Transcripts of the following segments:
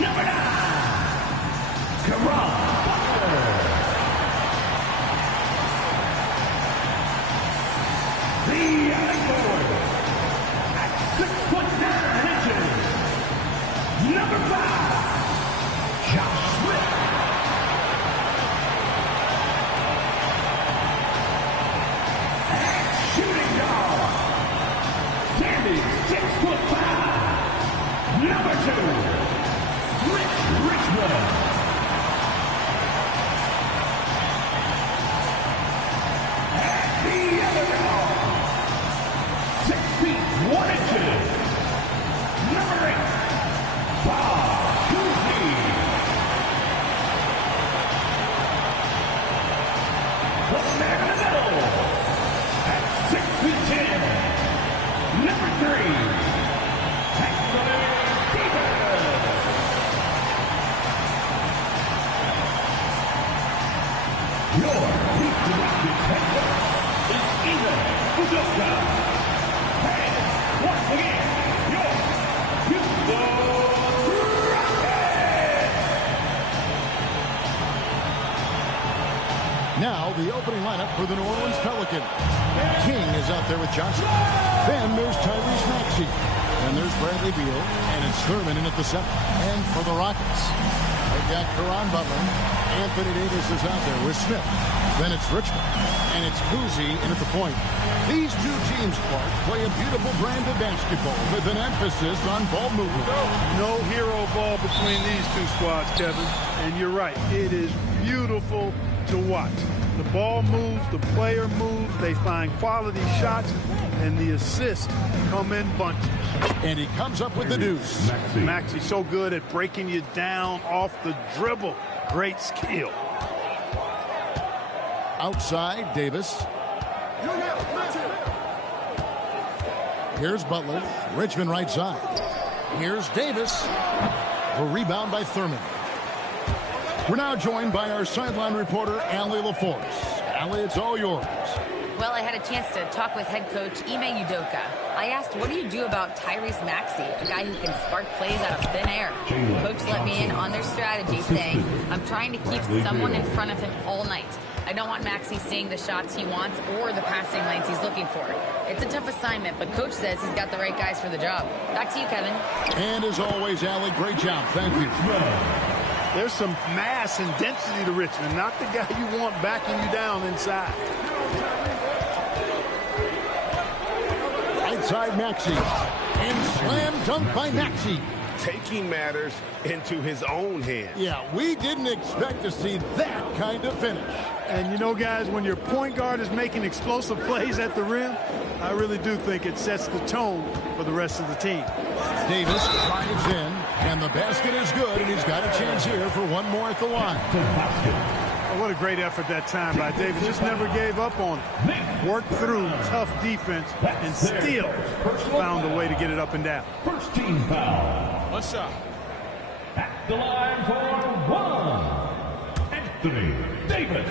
Number 9, Karan Butler. The young boy at 6'9". Number 5, Josh Smith. And shooting guard, standing 6'5". Number 2. Richmond. And the other dog, 6 feet 1 inches. Number 8, Bob Cousy. The man in the middle, at 6 feet 10. Number 3, your Houston Rockets head coach is Ime Udoka. And once again, your Houston Rockets. Now the opening lineup for the New Orleans Pelicans. King is out there with Johnson. Then there's Tyrese Maxey. And there's Bradley Beal. And it's Thurman in at the 7. And for the Rockets, they've got Karan Butler. Anthony Davis is out there with Smith. Then it's Richmond. And it's Cousy in at the point. These two teams, Clark, play a beautiful brand of basketball with an emphasis on ball movement. No hero ball between these two squads, Kevin. And you're right. It is beautiful to watch. The ball moves, the player moves, they find quality shots, and the assists come in bunches. And he comes up with the deuce. Maxey's so good at breaking you down off the dribble. Great skill. Outside, Davis. Here's Butler. Richmond right side. Here's Davis. A rebound by Thurman. We're now joined by our sideline reporter, Allie LaForce. Allie, it's all yours. Well, I had a chance to talk with head coach Ime Udoka. I asked, what do you do about Tyrese Maxey, a guy who can spark plays out of thin air? Coach let me in on their strategy, saying, I'm trying to keep someone in front of him all night. I don't want Maxey seeing the shots he wants or the passing lanes he's looking for. It's a tough assignment, but Coach says he's got the right guys for the job. Back to you, Kevin. And as always, Allie, great job. Thank you. There's some mass and density to Richmond, not the guy you want backing you down inside. Right side, Maxey. And slam dunk by Maxey. Taking matters into his own hands. Yeah, we didn't expect to see that kind of finish. And you know, guys, when your point guard is making explosive plays at the rim, I really do think it sets the tone for the rest of the team. Davis drives in, and the basket is good, and he's got a chance here for one more at the line. Oh, what a great effort that time by Davis. Just never gave up on it. Worked through tough defense and still found a way to get it up and down. First team foul. What's up? At the line for 1, Anthony Davis.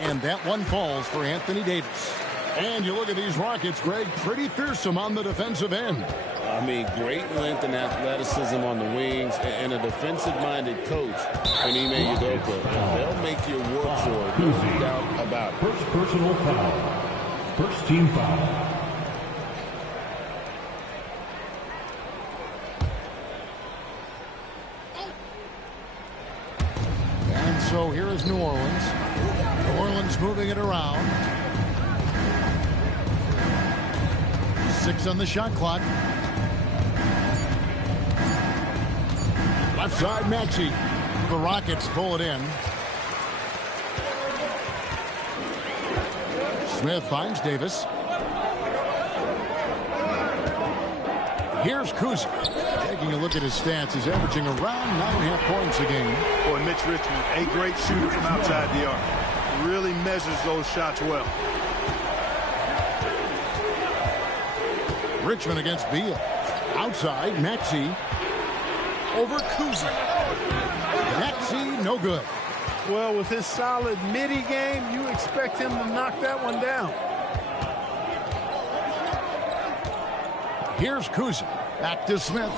And that one falls for Anthony Davis. And you look at these Rockets, Greg, pretty fearsome on the defensive end. I mean, great length and athleticism on the wings, and a defensive-minded coach in Ime Udoka. They'll make you work for it, no doubt about it. First personal foul. First team foul. And so here is New Orleans. New Orleans moving it around. 6 on the shot clock. Left side, Maxey. The Rockets pull it in. Smith finds Davis. Here's Cousy. Taking a look at his stats, he's averaging around 9.5 points a game. Boy, Mitch Richmond, a great shooter from outside the arc. Really measures those shots well. Richmond against Beal. Outside, Maxey. Over Cousy. Maxey, no good. Well, with his solid midi game, you expect him to knock that one down. Here's Kuzi. Back to Smith.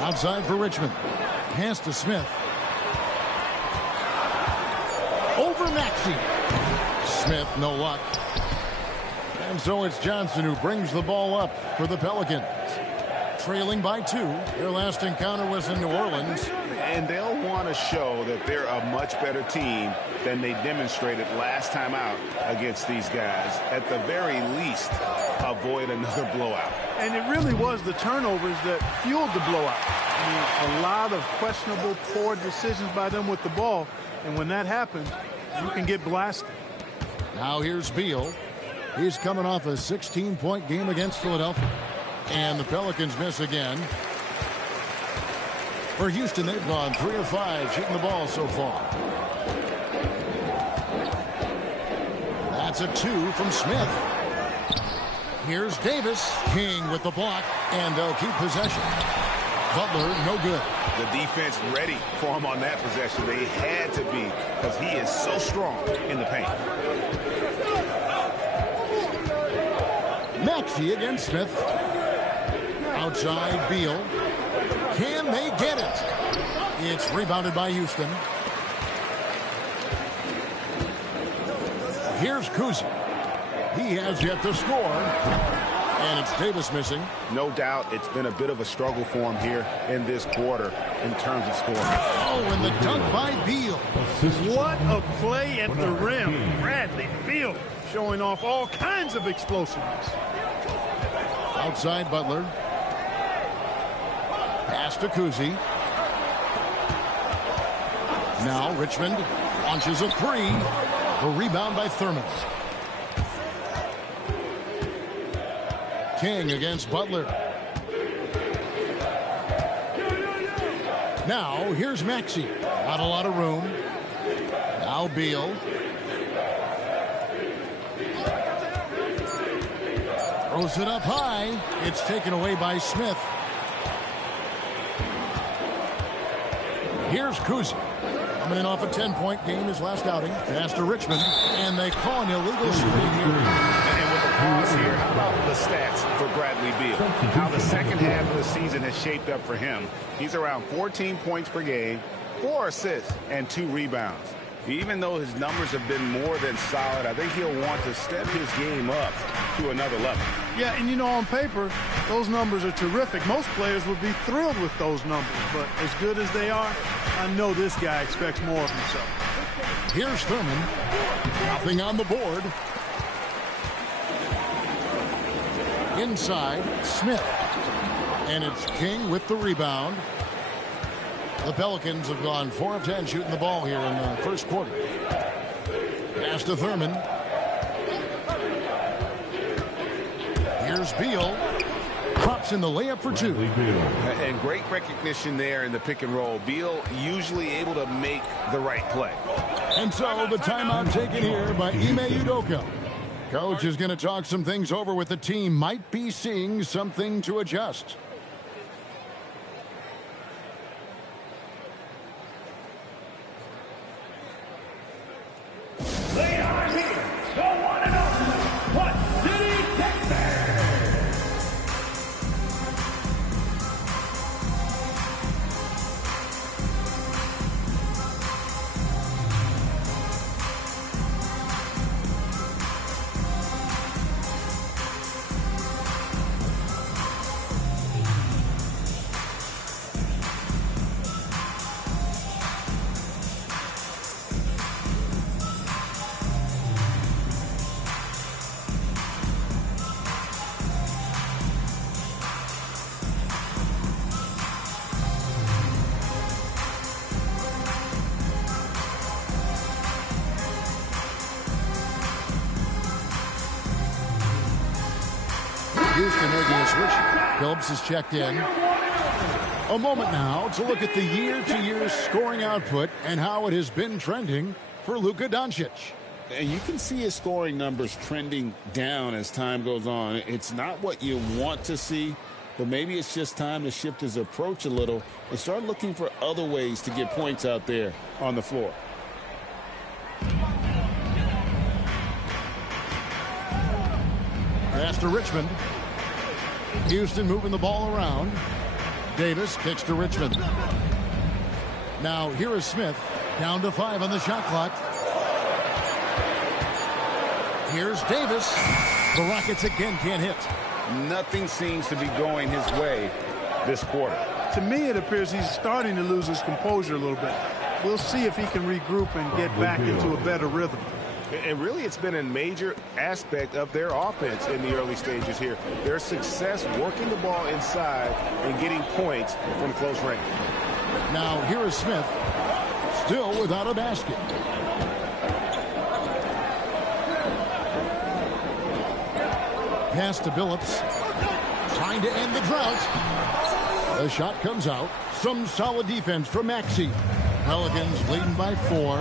Outside for Richmond. Pass to Smith. Over Maxey. Smith, no luck. And so it's Johnson who brings the ball up for the Pelicans. Trailing by 2. Their last encounter was in New Orleans. And they'll want to show that they're a much better team than they demonstrated last time out against these guys. At the very least, avoid another blowout. And it really was the turnovers that fueled the blowout. I mean, a lot of questionable, poor decisions by them with the ball. And when that happens, you can get blasted. Now here's Beal. He's coming off a 16-point game against Philadelphia. And the Pelicans miss again. For Houston, they've gone 3 of 5 shooting the ball so far. That's a 2 from Smith. Here's Davis. King with the block, and they'll keep possession. Butler, no good. The defense ready for him on that possession. They had to be, because he is so strong in the paint. Maxey against Smith. Outside Beal. Can they get it? It's rebounded by Houston. Here's Kuzi. He has yet to score. And it's Davis missing. No doubt it's been a bit of a struggle for him here in this quarter in terms of scoring. Oh, and the dunk by Beal. What a play at the rim. Bradley Beal showing off all kinds of explosiveness. Outside Butler. Pass to Kuzi. Now Richmond launches a 3. The rebound by Thurman. King against Butler. Now here's Maxey. Not a lot of room. Now Beal. Throws it up high. It's taken away by Smith. Here's Kuzi. Coming in off a 10-point game his last outing. Pass to Richmond. And they call an illegal shooting here. And with the pause here, how about the stats for Bradley Beal? How the second half of the season has shaped up for him. He's around 14 points per game, 4 assists, and 2 rebounds. Even though his numbers have been more than solid, I think he'll want to step his game up to another level. Yeah, and you know, on paper, those numbers are terrific. Most players would be thrilled with those numbers, but as good as they are, I know this guy expects more of himself. Here's Thurman. Nothing on the board. Inside, Smith. And it's King with the rebound. The Pelicans have gone 4 of 10 shooting the ball here in the first quarter. Pass to Thurman. Here's Beal. Drops in the layup for 2. And great recognition there in the pick and roll. Beal usually able to make the right play. And so the timeout taken here by Ime Udoka. Coach is going to talk some things over with the team. Might be seeing something to adjust. They are here, the one and only What City Texans. Houston making a switch. Phillips has checked in. A moment now to look at the year-to-year scoring output and how it has been trending for Luka Doncic. And you can see his scoring numbers trending down as time goes on. It's not what you want to see, but maybe it's just time to shift his approach a little and start looking for other ways to get points out there on the floor. Pass to Richmond. Houston moving the ball around. Davis kicks to Richmond. Now here is Smith. Down to 5 on the shot clock. Here's Davis. The Rockets again can't hit. Nothing seems to be going his way this quarter. To me, it appears he's starting to lose his composure a little bit. We'll see if he can regroup and get back into a better rhythm. And really, it's been a major aspect of their offense in the early stages here. Their success working the ball inside and getting points from close range. Now here is Smith. Still without a basket. Pass to Billups. Trying to end the drought. The shot comes out. Some solid defense from Maxey. Pelicans leading by 4.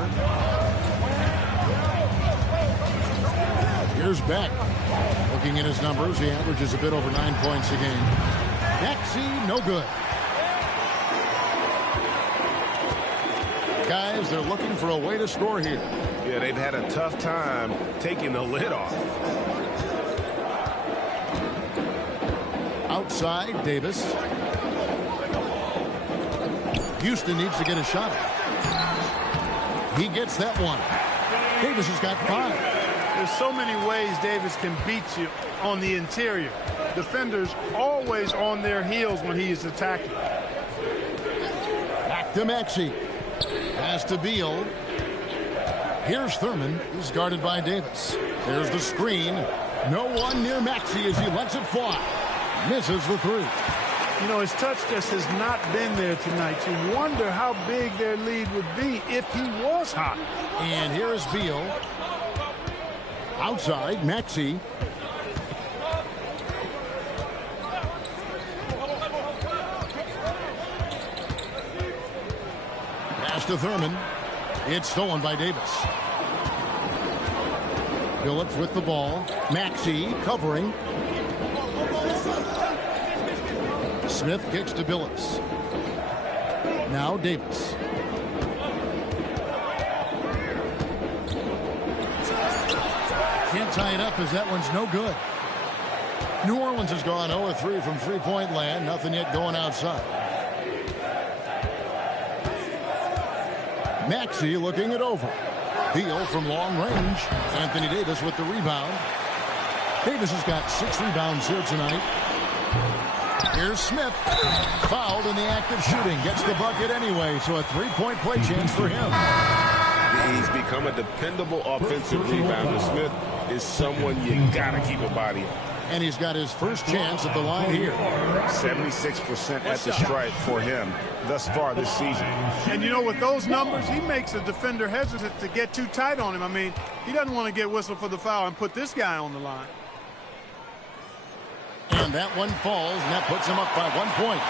Here's Beck. Looking at his numbers, he averages a bit over 9 points a game. Maxey, no good. Guys, they're looking for a way to score here. Yeah, they've had a tough time taking the lid off. Outside, Davis. Houston needs to get a shot. He gets that one. Davis has got 5. There's so many ways Davis can beat you on the interior. Defenders always on their heels when he is attacking. Back to Maxey. Pass to Beal. Here's Thurman. He's guarded by Davis. There's the screen. No one near Maxey as he lets it fly. Misses the 3. You know, his touch just has not been there tonight. You wonder how big their lead would be if he was hot. And here is Beal. Outside, Maxey. Pass to Thurman. It's stolen by Davis. Billups with the ball. Maxey covering. Smith kicks to Billups. Now Davis. Can't tie it up as that one's no good. New Orleans has gone 0-3 from three-point land. Nothing yet going outside. Maxey looking it over. Beal from long range. Anthony Davis with the rebound. Davis has got 6 rebounds here tonight. Here's Smith. Fouled in the act of shooting. Gets the bucket anyway, so a 3-point play chance for him. He's become a dependable offensive rebounder. Smith is someone you gotta keep a body on. And he's got his first chance at the line here. 76% at the stripe for him thus far this season. And you know, with those numbers, he makes a defender hesitant to get too tight on him. I mean, he doesn't want to get whistled for the foul and put this guy on the line. And that one falls, and that puts him up by 1 point.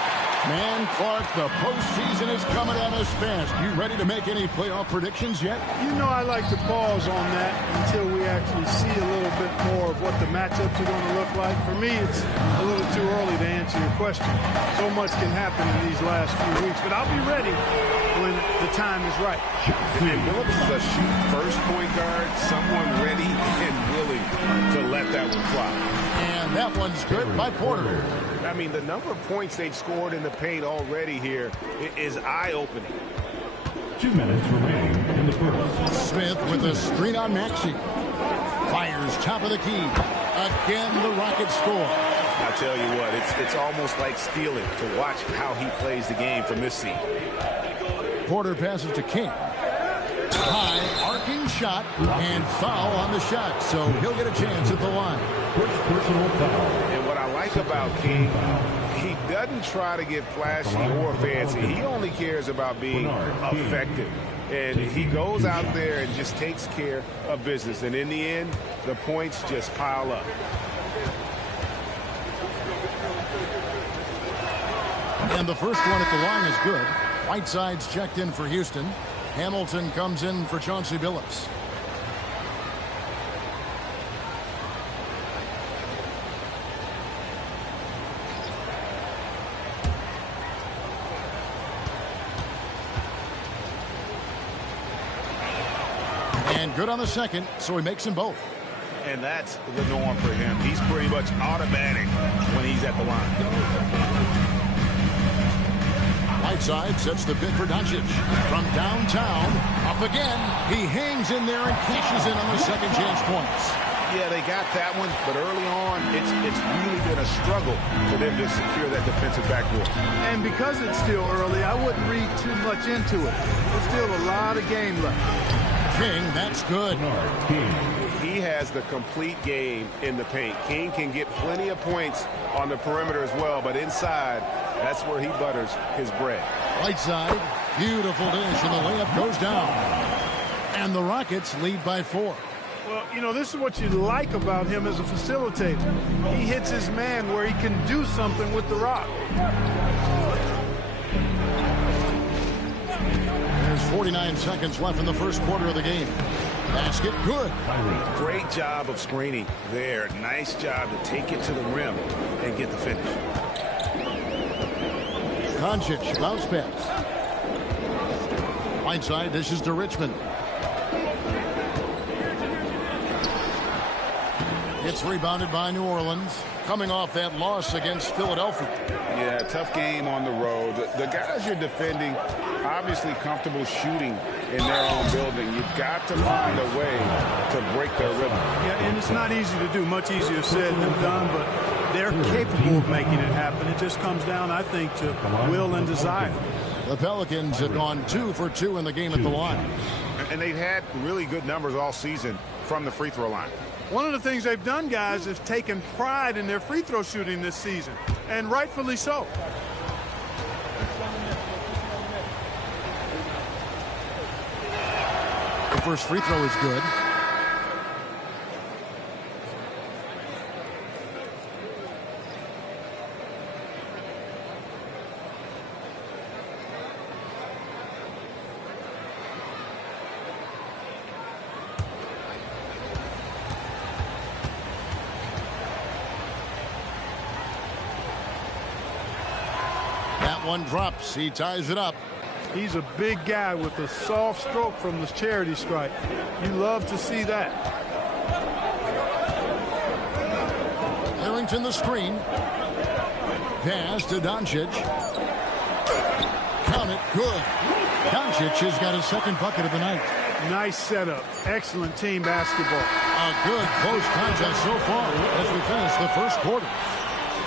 Man, Clark, the postseason is coming at us fast. You ready to make any playoff predictions yet? You know, I like to pause on that until we actually see a little bit more of what the matchups are going to look like. For me, it's a little too early to answer your question. So much can happen in these last few weeks, but I'll be ready when the time is right. And Billups is a shoot-first point guard, someone ready and willing to let that one fly. And that one's good by Porter. I mean, the number of points they've scored in the paint already here is eye-opening. 2 minutes remaining in the first. Smith with a screen on Maxey. Fires top of the key. Again, the Rockets score. I tell you what, it's almost like stealing to watch how he plays the game from this seat. Porter passes to King. High, arcing shot, and foul on the shot, so he'll get a chance at the line. First personal foul. And what I like about King, he doesn't try to get flashy or fancy. He only cares about being effective. And he goes out there and just takes care of business. And in the end, the points just pile up. And the first one at the line is good. Whiteside's checked in for Houston. Hamilton comes in for Chauncey Billups. And good on the second, so he makes them both. And that's the norm for him. He's pretty much automatic when he's at the line. Right side sets the bid for Doncic. From downtown, up again. He hangs in there and cashes in on the second chance points. Yeah, they got that one, but early on, it's really been a struggle for them to secure that defensive backboard. And because it's still early, I wouldn't read too much into it. There's still a lot of game left. King, that's good. He has the complete game in the paint. King can get plenty of points on the perimeter as well, but inside, that's where he butters his bread. Right side, beautiful dish, and the layup goes down. And the Rockets lead by 4. Well, you know, this is what you like about him as a facilitator. He hits his man where he can do something with the rock. There's 49 seconds left in the first quarter of the game. Basket good. Great job of screening there. Nice job to take it to the rim and get the finish. Doncic, bounce pass. Right side, this is to Richmond. It's rebounded by New Orleans, coming off that loss against Philadelphia. Yeah, tough game on the road. The guys you're defending, obviously comfortable shooting in their own building. You've got to find a way to break their rhythm. Yeah, and it's not easy to do. Much easier said than done, but they're capable of making it happen. It just comes down, I think, to will and desire. The Pelicans have gone 2 for 2 in the game at the line. And they've had really good numbers all season from the free throw line. One of the things they've done, guys, is taken pride in their free throw shooting this season, and rightfully so. The first free throw is good. One drops. He ties it up. He's a big guy with a soft stroke from the charity stripe. You love to see that. Harrington the screen. Pass to Doncic. Count it. Good. Doncic has got his second bucket of the night. Nice setup. Excellent team basketball. A good close contest so far as we finish the first quarter.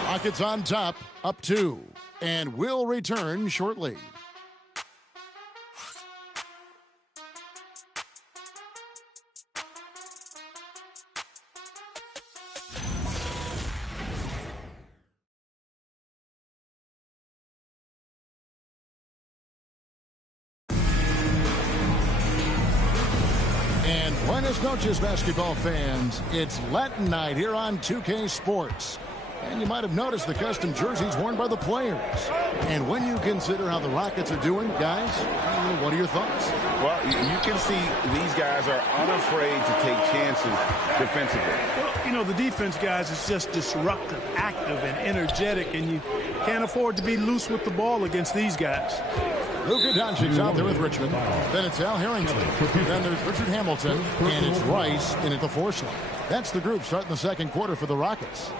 Rockets on top, up 2. And will return shortly. And buenas noches, basketball fans. It's Latin night here on 2K Sports. And you might have noticed the custom jerseys worn by the players. And when you consider how the Rockets are doing, guys, what are your thoughts? Well, you can see these guys are unafraid to take chances defensively. Well, you know, the defense, guys, is just disruptive, active, and energetic, and you can't afford to be loose with the ball against these guys. Luka Doncic's out there with Richmond. Then it's Al Harrington. Then there's Richard Hamilton. And it's Rice in at the 4 slot. That's the group starting the second quarter for the Rockets.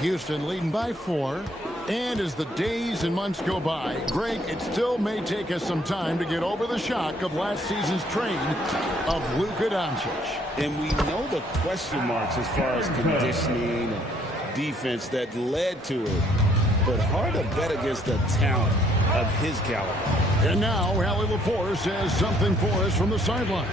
Houston leading by 4. And as the days and months go by, Greg, it still may take us some time to get over the shock of last season's trade of Luka Doncic. And we know the question marks as far as conditioning and defense that led to it. But hard to bet against the talent of his caliber. And now, Allie Lepore says something for us from the sideline.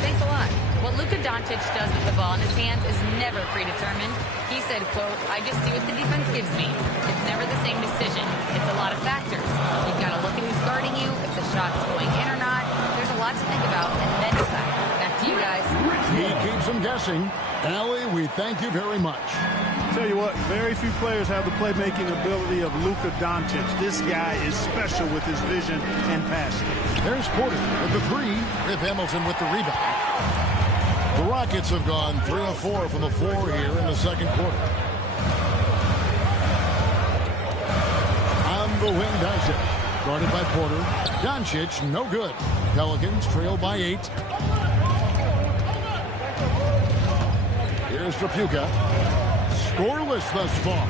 Thanks a lot. What Luka Doncic does with the ball in his hands is never predetermined. He said, quote, "I just see what the defense gives me. It's never the same decision. It's a lot of factors. You've got to look at who's guarding you, if the shot's going in or not. There's a lot to think about, and then decide." Back to you guys. He keeps them guessing. Allie, we thank you very much. Tell you what, very few players have the playmaking ability of Luka Doncic. This guy is special with his vision and passion. There's Porter with the 3. Rip Hamilton with the rebound. The Rockets have gone 3 of 4 from the floor here in the second quarter. On the wing, Doncic. Guarded by Porter. Doncic, no good. Pelicans trail by 8. Here's Trapuka. Scoreless thus far.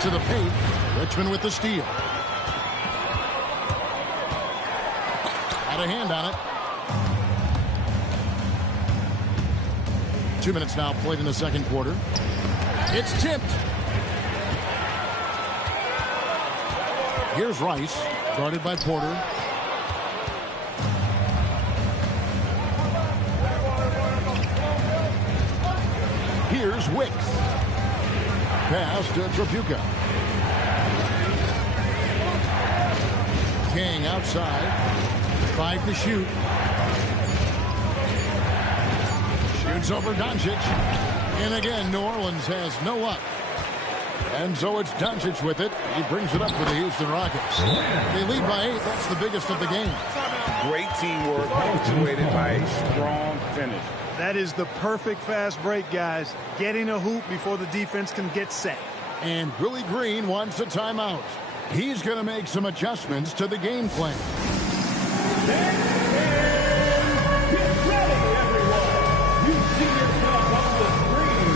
To the paint. Richmond with the steal. Had a hand on it. 2 minutes now played in the second quarter. It's tipped. Here's Rice, guarded by Porter. Here's Wicks. Pass to Trapuka. King outside. 5 to shoot. Shoots over Doncic. And again, New Orleans has no luck. And so it's Doncic with it. He brings it up for the Houston Rockets. They lead by 8. That's the biggest of the game. Great teamwork, punctuated by a strong finish. That is the perfect fast break, guys. Getting a hoop before the defense can get set. And Willie Green wants a timeout. He's going to make some adjustments to the game plan. Get ready, everyone. You see yourself on the screen.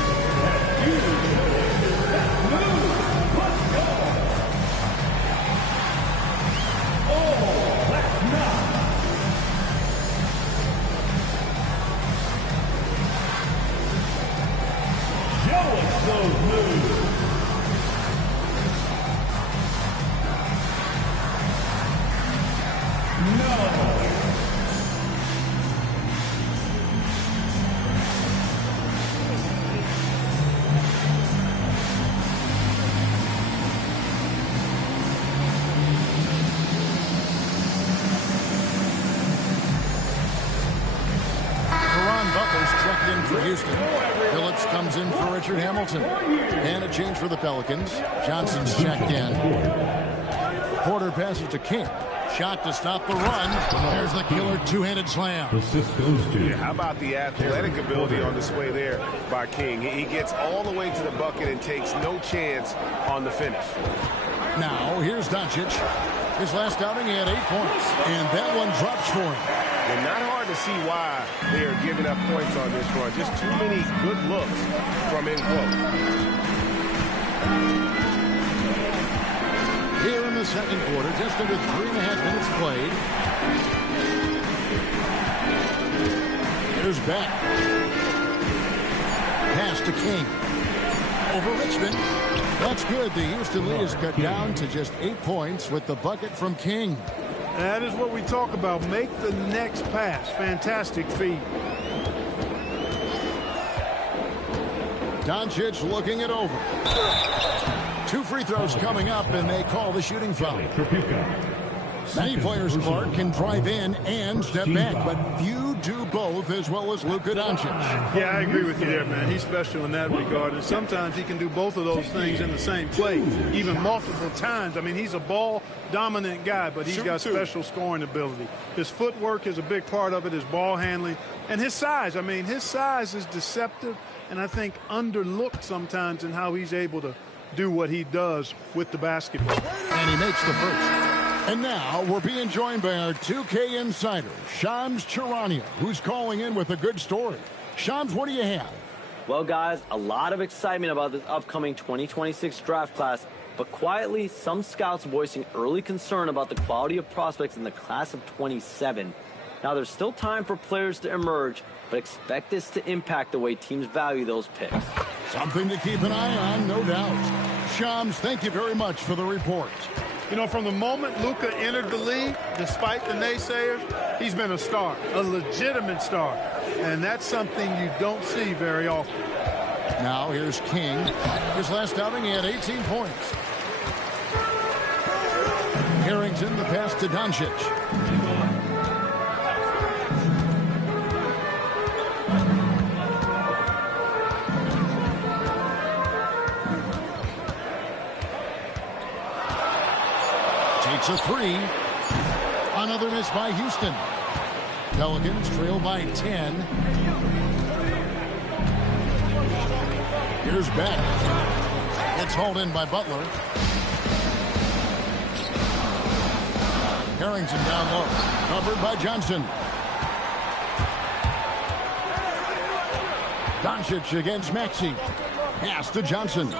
And you let's move. Let's go. Oh, that's nice. Show us those moves. No. Checked in for Houston. Phillips comes in for Richard Hamilton. And a change for the Pelicans. Johnson's checked in. Porter passes to King. Shot to stop the run. There's the killer two-handed slam. Yeah, how about the athletic ability on display there by King? He gets all the way to the bucket and takes no chance on the finish. Now, here's Doncic. His last outing, he had 8 points. And that one drops for him. And not hard to see why they are giving up points on this run. Just too many good looks from in close. Here in the second quarter, just under 3.5 minutes played. Here's Beck. Pass to King. Over Richmond. That's good. The Houston lead is cut down to just 8 points with the bucket from King. That is what we talk about. Make the next pass. Fantastic feed. Doncic looking it over. 2 free throws coming up, and they call the shooting foul. Many players, Clark, can drive in and step back, but few do both as well as Luka Doncic. Yeah, I agree with you there, man. He's special in that regard, and sometimes he can do both of those things in the same play, even multiple times. I mean, he's a ball-dominant guy, but he's got special scoring ability. His footwork is a big part of it, his ball handling, and his size. I mean, his size is deceptive, and I think underlooked sometimes in how he's able to do what he does with the basketball. And he makes the first. And now we're being joined by our 2K insider, Shams Charania, who's calling in with a good story. Shams, what do you have? Well, guys, a lot of excitement about this upcoming 2026 draft class, but quietly, some scouts voicing early concern about the quality of prospects in the class of 27. Now, there's still time for players to emerge, but expect this to impact the way teams value those picks. Something to keep an eye on, no doubt. Shams, thank you very much for the report. You know, from the moment Luka entered the league, despite the naysayers, he's been a star, a legitimate star. And that's something you don't see very often. Now here's King. His last outing, he had 18 points. Harrington, the pass to Doncic. Takes a 3. Another miss by Houston. Pelicans trail by 10. Here's Beck. It's hauled in by Butler. Harrington down low. Covered by Johnson. Doncic against Maxey. Pass to Johnson.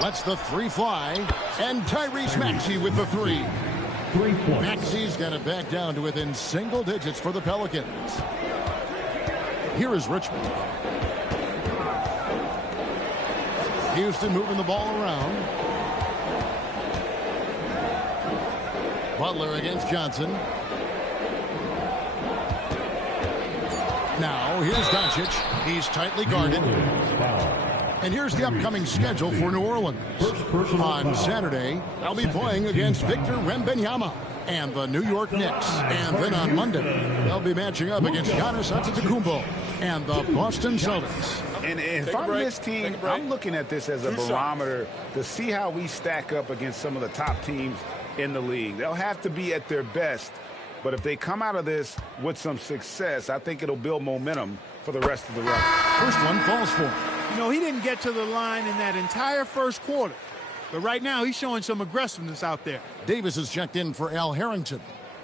Lets the three fly. And Tyrese Maxey with the three. Maxey's got it back down to within single digits for the Pelicans. Here is Richmond. Houston moving the ball around. Butler against Johnson. Now, here's Doncic. He's tightly guarded. And here's the upcoming schedule for New Orleans. On Saturday, they'll be playing against Victor Wembanyama and the New York Knicks. And then on Monday, they'll be matching up against Giannis Antetokounmpo and the Boston Celtics. And if I'm this team, I'm looking at this as a barometer to see how we stack up against some of the top teams in the league. They'll have to be at their best. But if they come out of this with some success, I think it'll build momentum for the rest of the run. First one falls for him. You know, he didn't get to the line in that entire first quarter. But right now, he's showing some aggressiveness out there. Davis is checked in for Al Harrington.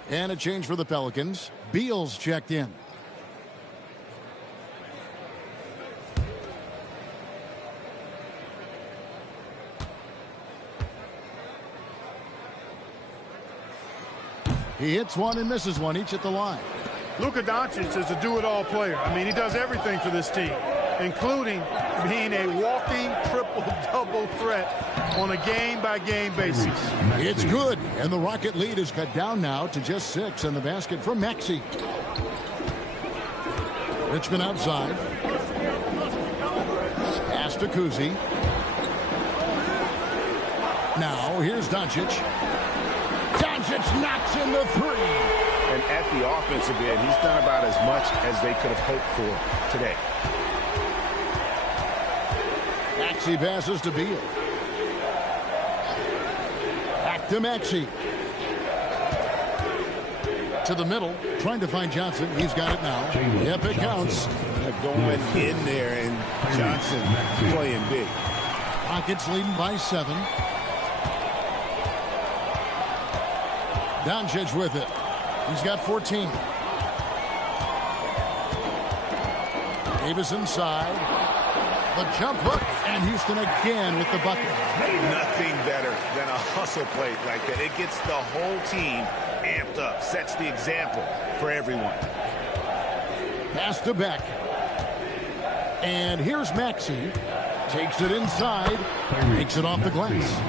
And a change for the Pelicans. Beal's checked in. He hits one and misses one, each at the line. Luka Doncic is a do-it-all player. I mean, he does everything for this team, including being a walking triple-double threat on a game-by-game basis. It's good, and the Rocket lead is cut down now to just 6, and the basket from Maxey. Richmond outside. Pass to Kuzi. Now, here's Doncic. Doncic knocks in the three. And at the offensive end, he's done about as much as they could have hoped for today. Maxey passes to Beal. Back to Maxey. To the middle, trying to find Johnson. He's got it now. Yep, it counts. Going in there, and Johnson playing big. Rockets leading by 7. Doncic with it. He's got 14. Davis inside. The jump hook, and Houston again with the bucket. Nothing better than a hustle play like that. It gets the whole team amped up, sets the example for everyone. Pass to Beck. And here's Maxey. Takes it inside. Makes it off the glass.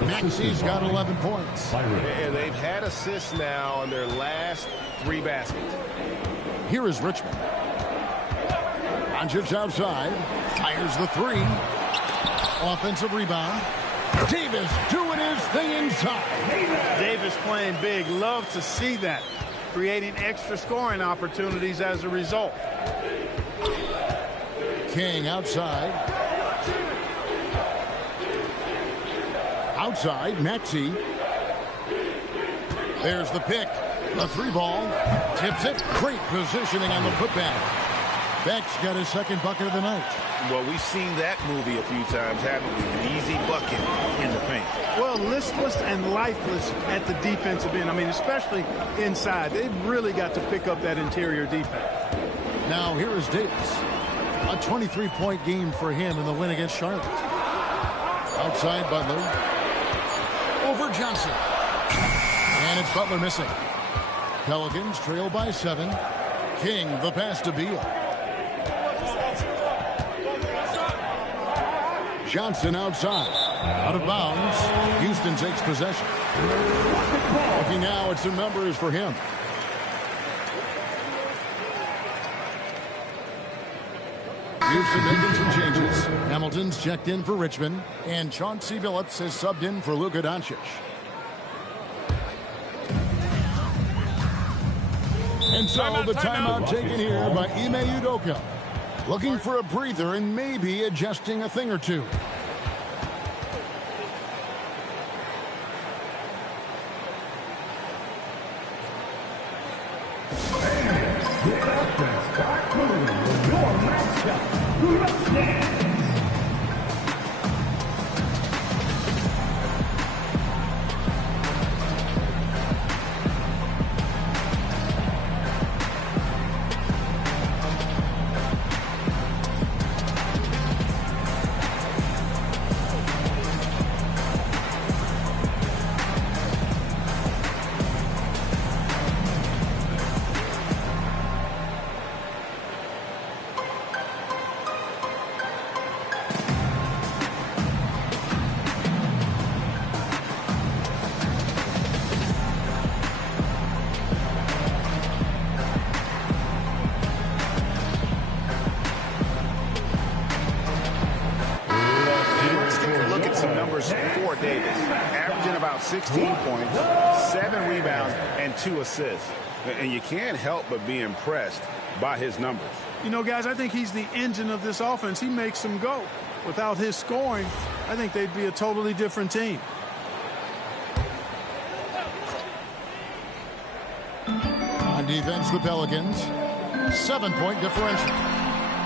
Maxey's got 11 points. And they've had assists now on their last 3 baskets. Here is Richmond. Doncic outside. Fires the 3. Offensive rebound. Davis doing his thing inside. Davis playing big. Love to see that. Creating extra scoring opportunities as a result. King outside. Outside, Maxey. There's the pick. The 3 ball. Tips it. Great positioning on the putback. Beck's got his second bucket of the night. Well, we've seen that movie a few times, haven't we? An easy bucket in the paint. Well, listless and lifeless at the defensive end. I mean, especially inside. They've really got to pick up that interior defense. Now, here is Davis. A 23-point game for him in the win against Charlotte. Outside, Butler. Over Johnson. And it's Butler missing. Pelicans trail by 7. King, the pass to Beal. Johnson outside. Out of bounds. Houston takes possession. Looking now at some numbers for him. Houston making some changes. Hamilton's checked in for Richmond. And Chauncey Billups has subbed in for Luka Doncic. And so the timeout taken here by Ime Udoka. Looking for a breather and maybe adjusting a thing or two. Get up and start moving with your mascot. Let's dance. 16 points, 7 rebounds, and 2 assists. And you can't help but be impressed by his numbers. You know, guys, I think he's the engine of this offense. He makes them go. Without his scoring, I think they'd be a totally different team. On defense, the Pelicans. 7-point differential.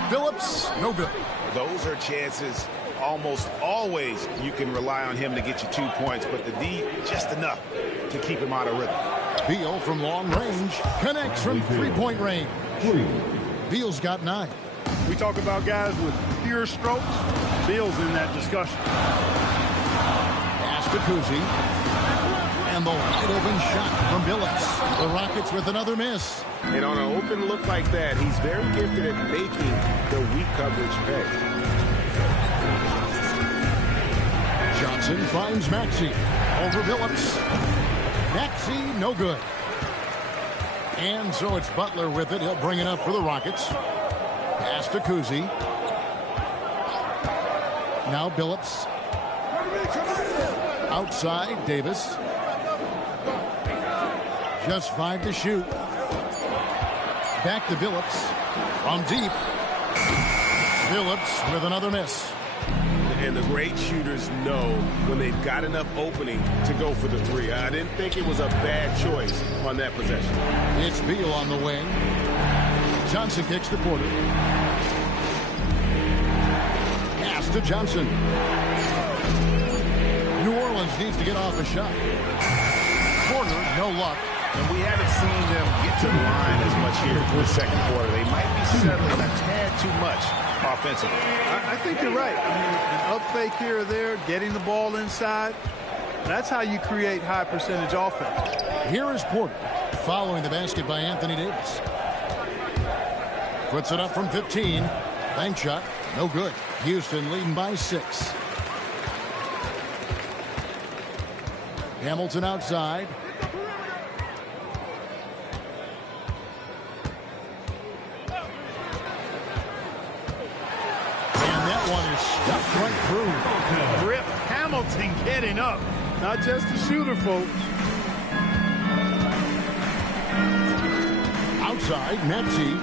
Phillips, no good. Those are chances. Almost always you can rely on him to get you 2 points, but the D just enough to keep him out of rhythm. Beal from long range connects from 3-point range. Beal's got 9. We talk about guys with pure strokes. Beal's in that discussion. Pass to Kuzi. And the wide open shot from Billups. The Rockets with another miss. And on an open look like that, he's very gifted at making the weak coverage pay. Johnson finds Maxey over Billups. Maxey, no good. And so it's Butler with it. He'll bring it up for the Rockets. Pass to Kuzi. Now Billups. Outside, Davis. Just 5 to shoot. Back to Billups. From deep. Billups with another miss. And the great shooters know when they've got enough opening to go for the 3. I didn't think it was a bad choice on that possession. It's Beal on the wing. Johnson kicks to Porter. Pass to Johnson. New Orleans needs to get off a shot. Porter, no luck. And we haven't seen them get to the line as much here in the second quarter. They might be settling a tad too much offensively. I think you're right. I mean, an up fake here or there, getting the ball inside, that's how you create high percentage offense. Here is Porter following the basket by Anthony Davis. Puts it up from 15. Bank shot, no good. Houston leading by 6. Hamilton outside. One is stuck right through. Rip Hamilton getting up. Not just a shooter, folks. Outside, Maxey.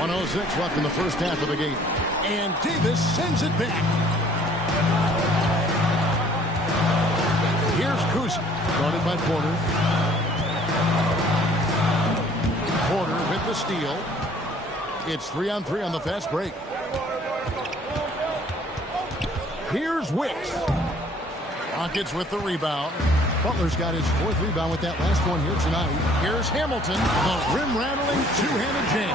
1:06 left in the first half of the game. And Davis sends it back. Here's Kuzi. Guarded by Porter. Porter with the steal. It's 3-on-3 on the fast break. Here's Wicks. Rockets with the rebound. Butler's got his 4th rebound with that last one here tonight. Here's Hamilton, the rim-rattling two-handed jam.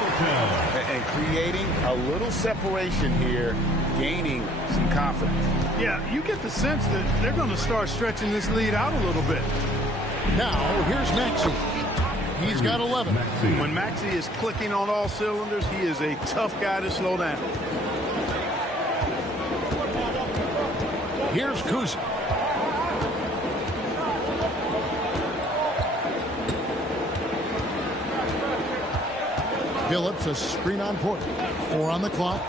And creating a little separation here, gaining some confidence. Yeah, you get the sense that they're going to start stretching this lead out a little bit. Now, here's Maxey. He's got 11. When Maxey is clicking on all cylinders, he is a tough guy to slow down. Here's Kuzi. Billups, a screen on Porter. 4 on the clock.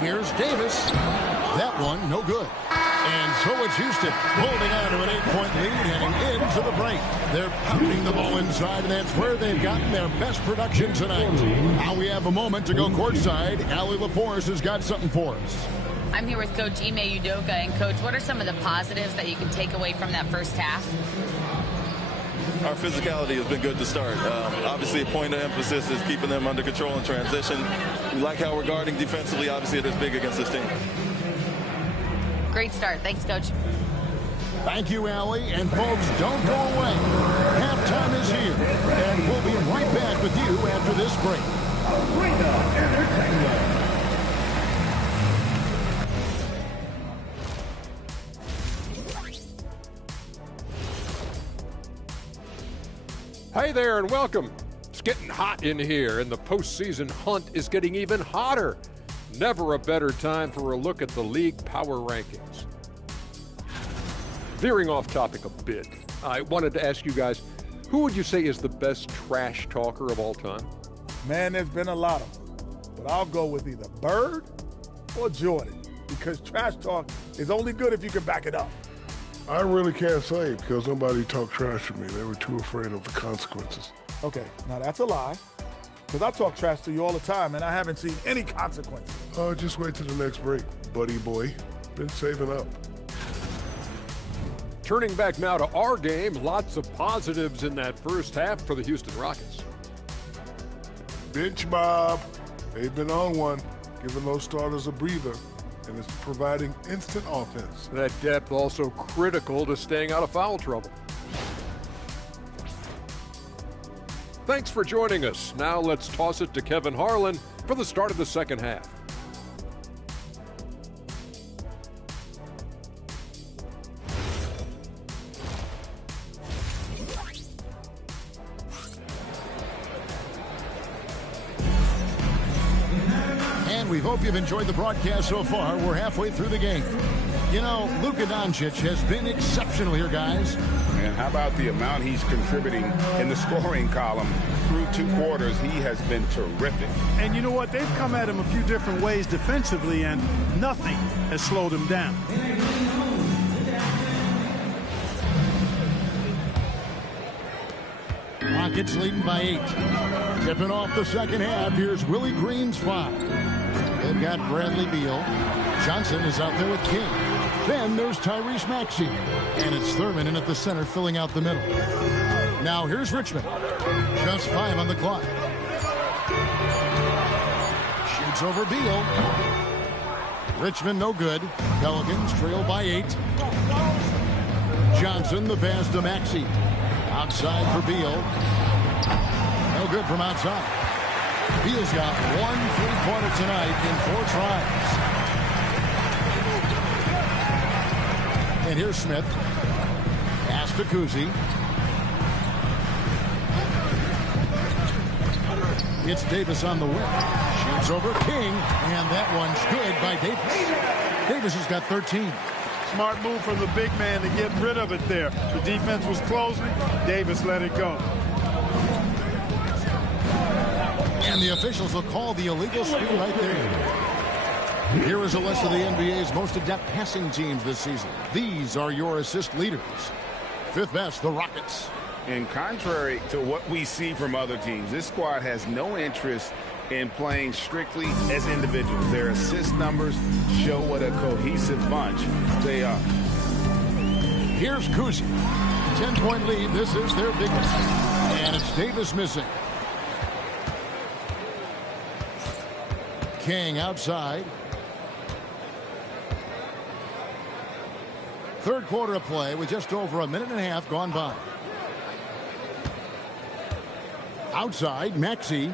Here's Davis. That one, no good. And so it's Houston holding on to an 8-point lead heading into the break. They're pounding the ball inside, and that's where they've gotten their best production tonight. Now we have a moment to go courtside. Allie LaForce has got something for us. I'm here with Coach Ime Udoka. And, Coach, what are some of the positives that you can take away from that first half? Our physicality has been good to start. Obviously, a point of emphasis is keeping them under control in transition. We like how we're guarding defensively. Obviously, it is big against this team. Great start. Thanks, Coach. Thank you, Allie. And, folks, don't go away. Halftime is here. And we'll be right back with you after this break. Arena Entertainment. Hey there and welcome. It's getting hot in here and the postseason hunt is getting even hotter. Never a better time for a look at the league power rankings. Veering off topic a bit, I wanted to ask you guys, who would you say is the best trash talker of all time? Man, there's been a lot of them, but I'll go with either Bird or Jordan. because trash talk is only good if you can back it up. I really can't say because nobody talked trash to me. They were too afraid of the consequences. Okay, now that's a lie, because I talk trash to you all the time, and I haven't seen any consequences. Oh, just wait till the next break, buddy boy. Been saving up. Turning back now to our game, lots of positives in that first half for the Houston Rockets. Bench Bob. They've been on one, giving those starters a breather, and it's providing instant offense. That depth also critical to staying out of foul trouble. Thanks for joining us. Now let's toss it to Kevin Harlan for the start of the second half. And we hope you've enjoyed the broadcast so far. We're halfway through the game. You know, Luka Doncic has been exceptional here, guys. And how about the amount he's contributing in the scoring column through 2 quarters? He has been terrific. And you know what? They've come at him a few different ways defensively, and nothing has slowed him down. Rockets leading by 8. Tipping off the second half. Here's Willie Green's 5. They've got Bradley Beal. Johnson is out there with King. Then there's Tyrese Maxey. And it's Thurman in at the center, filling out the middle. Now here's Richmond. Just 5 on the clock. Shoots over Beal. Richmond no good. Pelicans trail by 8. Johnson, the pass to Maxey. Outside for Beal. No good from outside. Beal's got 1 3-pointer tonight in 4 tries. And here's Smith. Pass to Kuzi. It's Davis on the wing. Shoots over King. And that one's good by Davis. Davis has got 13. Smart move from the big man to get rid of it there. The defense was closing. Davis let it go. And the officials will call the illegal screen right there. Here is a list of the NBA's most adept passing teams this season. These are your assist leaders. 5th best, the Rockets. And contrary to what we see from other teams, this squad has no interest in playing strictly as individuals. Their assist numbers show what a cohesive bunch they are. Here's Kuzi. 10-point lead. This is their biggest. And it's Davis missing. King outside. 3rd quarter of play with just over a minute and a half gone by. Outside, Maxey.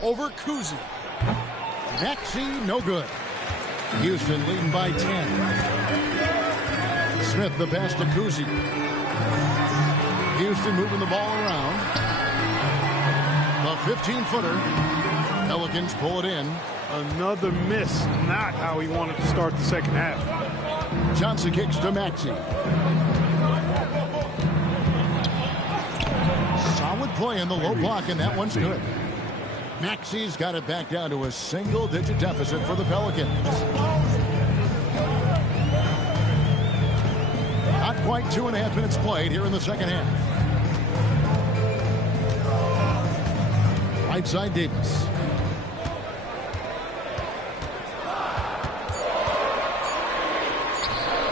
Over Kuzi. Maxey, no good. Houston leading by 10. Smith, the pass to Kuzi. Houston moving the ball around. The 15-footer. Pelicans pull it in. Another miss. Not how he wanted to start the second half. Johnson kicks to Maxey. Solid play in the low block, and that one's good. Maxey's got it back down to a single-digit deficit for the Pelicans. Not quite 2.5 minutes played here in the second half. Right side, Davis.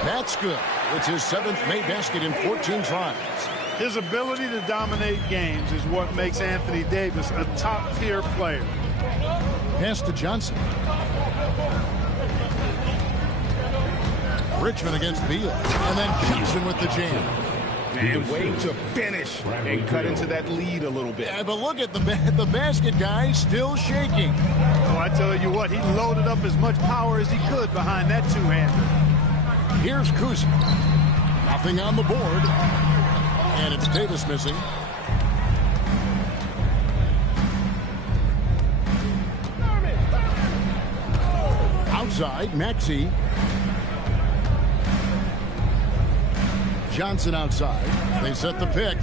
That's good. It's his 7th made basket in 14 tries. His ability to dominate games is what makes Anthony Davis a top-tier player. Pass to Johnson. Richmond against Beal. And then Johnson with the jam. And way to finish and cut into that lead a little bit. Yeah, but look at the basket, guys, still shaking. Oh, I tell you what, he loaded up as much power as he could behind that two-hander. Here's Kuzi. Nothing on the board. And it's Davis missing. Outside, Maxey. Johnson outside. They set the pick.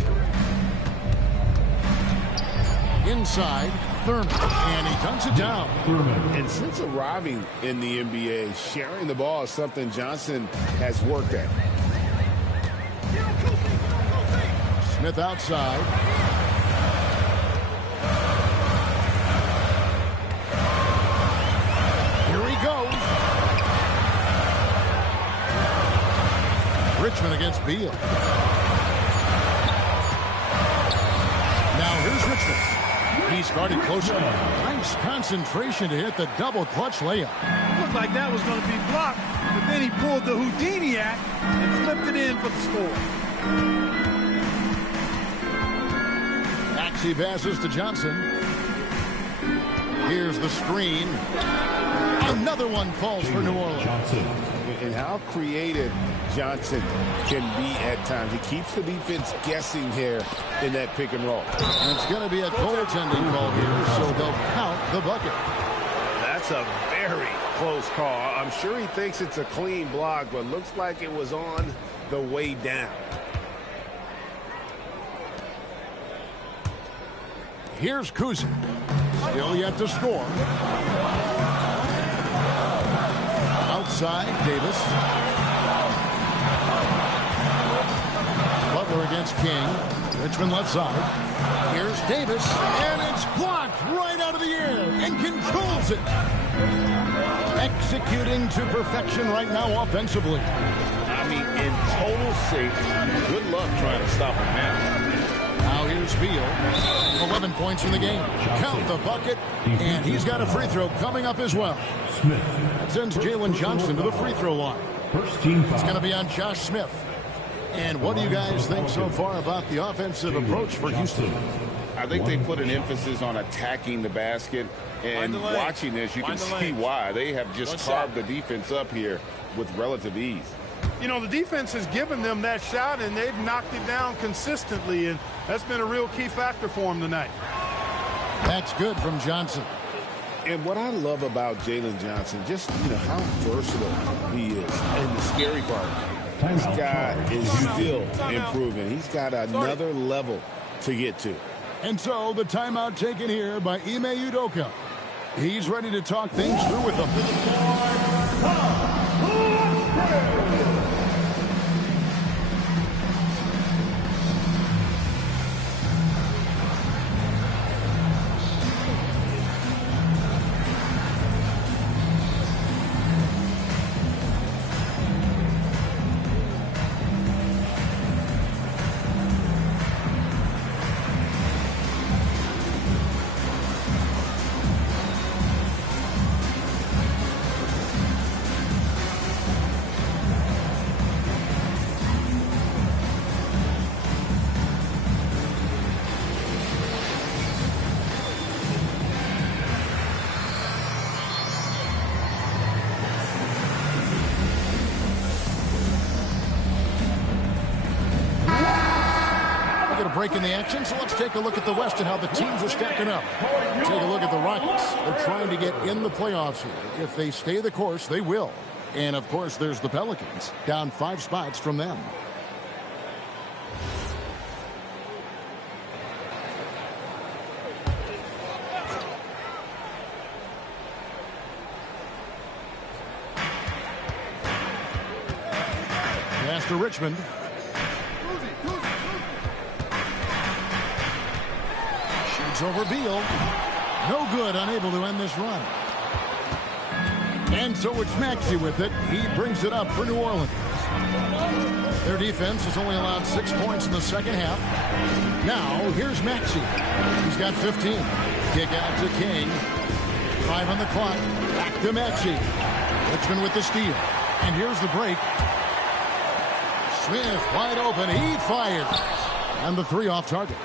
Inside. Thurman, and he dunks it down. And since arriving in the NBA, sharing the ball is something Johnson has worked at. Smith outside. Here he goes. Richmond against Beal. Now here's Richmond. He's guarded closely. Nice concentration to hit the double clutch layup. Looked like that was going to be blocked, but then he pulled the Houdini act and flipped it in for the score. Maxey passes to Johnson. Here's the screen. Another one falls for New Orleans. And how creative Johnson can be at times. He keeps the defense guessing here in that pick and roll. And it's going to be a goaltending call here, so they'll count the bucket. That's a very close call. I'm sure he thinks it's a clean block, but looks like it was on the way down. Here's Kuzin. Still yet to score. Outside, Davis. Butler against King. Richmond left side. Here's Davis, and it's blocked right out of the air and controls it. Executing to perfection right now offensively. I mean, in total safety. Good luck trying to stop him now. Now here's Beal. 11 points in the game. Count the bucket, and he's got a free throw coming up as well. That sends Jalen Johnson to the free throw line. It's going to be on Josh Smith. And what do you guys think so far about the offensive approach for Houston? I think they put an emphasis on attacking the basket. And watching this, you can see why. They have just carved the defense up here with relative ease. You know, the defense has given them that shot, and they've knocked it down consistently, and that's been a real key factor for them tonight. That's good from Johnson. And what I love about Jalen Johnson, just, how versatile he is. And the scary part, this guy is still improving. He's got another level to get to. And so the timeout taken here by Ime Udoka. He's ready to talk things through with them. Break in the action, so let's take a look at the West and how the teams are stacking up. Take a look at the Rockets. They're trying to get in the playoffs here. If they stay the course, they will. And, of course, there's the Pelicans, down 5 spots from them. Pass to Richmond. Over Beal. No good, unable to end this run. And so it's Maxey with it. He brings it up for New Orleans. Their defense has only allowed 6 points in the second half. Now, here's Maxey. He's got 15. Kick out to King. 5 on the clock. Back to Maxey. Richmond with the steal. And here's the break. Smith wide open. He fires. And the 3 off target.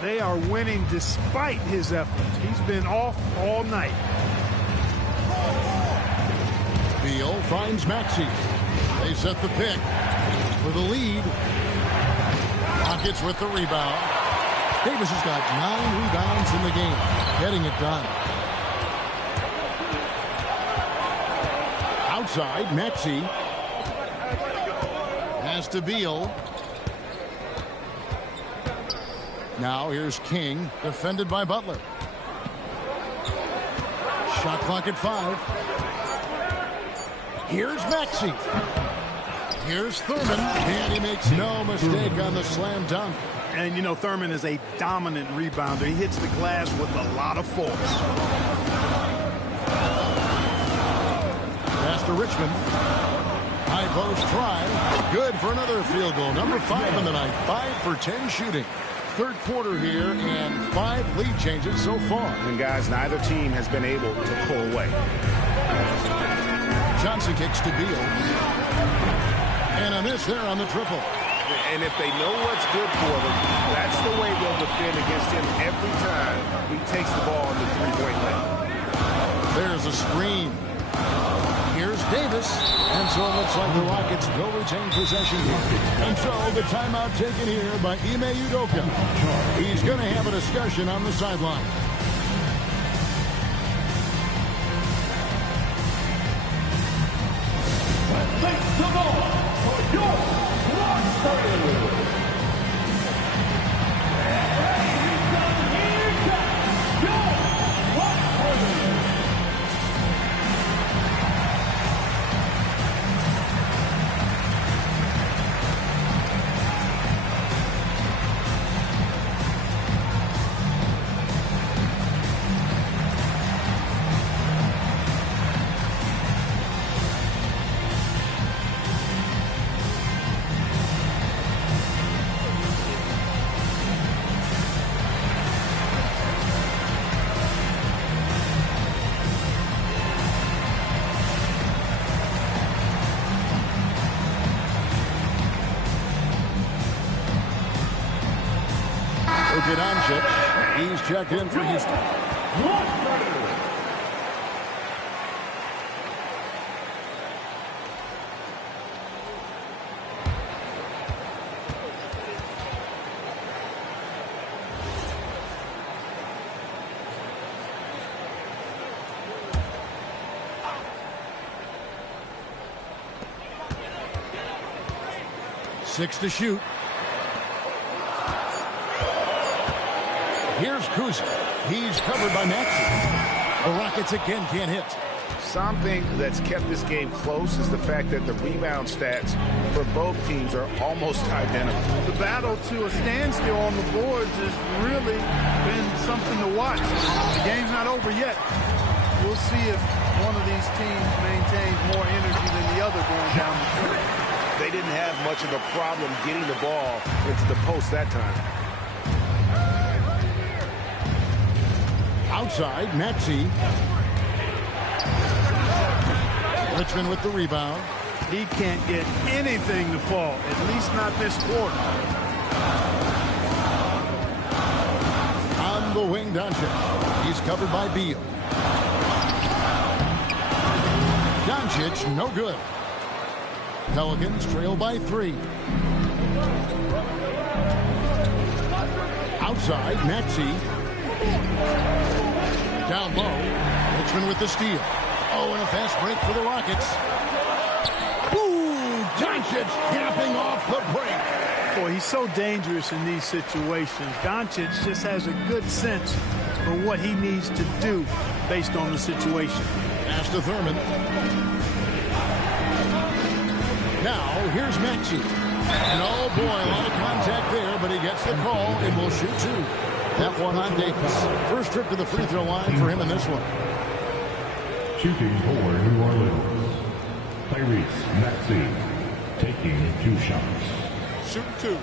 They are winning despite his efforts. He's been off all night. Beal finds Maxey. They set the pick for the lead. Rockets with the rebound. Davis has got 9 rebounds in the game. Getting it done. Outside, Maxey. Pass to Beal. Now here's King, defended by Butler. Shot clock at 5. Here's Maxey. Here's Thurman, and he makes no mistake on the slam dunk. And, you know, Thurman is a dominant rebounder. He hits the glass with a lot of force. Pass to Richmond. High post try. Good for another field goal. Number 5 in the night. 5 for 10 shooting. Third quarter here, and 5 lead changes so far. And, guys, neither team has been able to pull away. Johnson kicks to Beal. And a miss there on the triple. And if they know what's good for them, that's the way they'll defend against him every time he takes the ball in the three-point lane. There's a screen. Here's Davis. And so it looks like the Rockets will retain possession. And so the timeout taken here by Ime Udoka. He's going to have a discussion on the sideline. Thanks the ball for your Rockets. He's checked in for Houston. Six to shoot. Here's Kuzma. He's covered by Maxey. The Rockets again can't hit. Something that's kept this game close is the fact that the rebound stats for both teams are almost identical. The battle to a standstill on the boards has really been something to watch. The game's not over yet. We'll see if one of these teams maintains more energy than the other going down the field. They didn't have much of a problem getting the ball into the post that time. Outside, Maxey. Richmond with the rebound. He can't get anything to fall, at least not this quarter. On the wing, Doncic. He's covered by Beal. Doncic, no good. Pelicans trail by 3. Outside, Maxey. Down low. Richmond with the steal. Oh, and a fast break for the Rockets. Ooh, Doncic capping off the break. Boy, he's so dangerous in these situations. Doncic just has a good sense for what he needs to do based on the situation. Pass to Thurman. Now, here's Maxey. And oh boy, a lot of contact there, but he gets the call and will shoot 2. That one on Davis. First trip to the free throw line for him in this one. Shooting for New Orleans, Tyrese Maxey taking 2 shots. Shooting 2.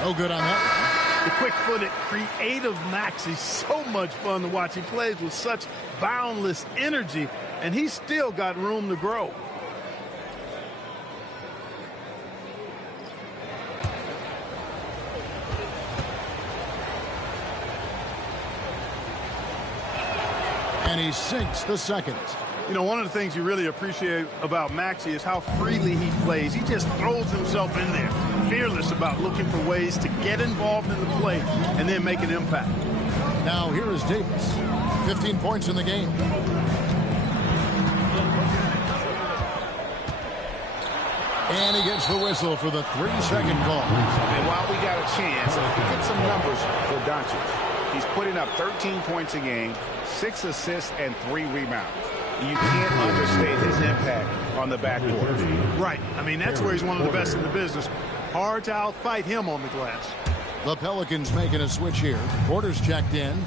No good on that one. The quick-footed, creative Maxey, so much fun to watch. He plays with such boundless energy, and he's still got room to grow. And he sinks the second. You know, one of the things you really appreciate about Maxey is how freely he plays. He just throws himself in there, fearless about looking for ways to get involved in the play and then make an impact. Now here is Davis. 15 points in the game. And he gets the whistle for the 3-second call. And while we got a chance, get some numbers for Doncic. He's putting up 13 points a game, 6 assists, and 3 rebounds. You can't understate his impact on the backcourt. Right. I mean, that's where he's one of the best in the business. Hard to outfight him on the glass. The Pelicans making a switch here. Porter's checked in.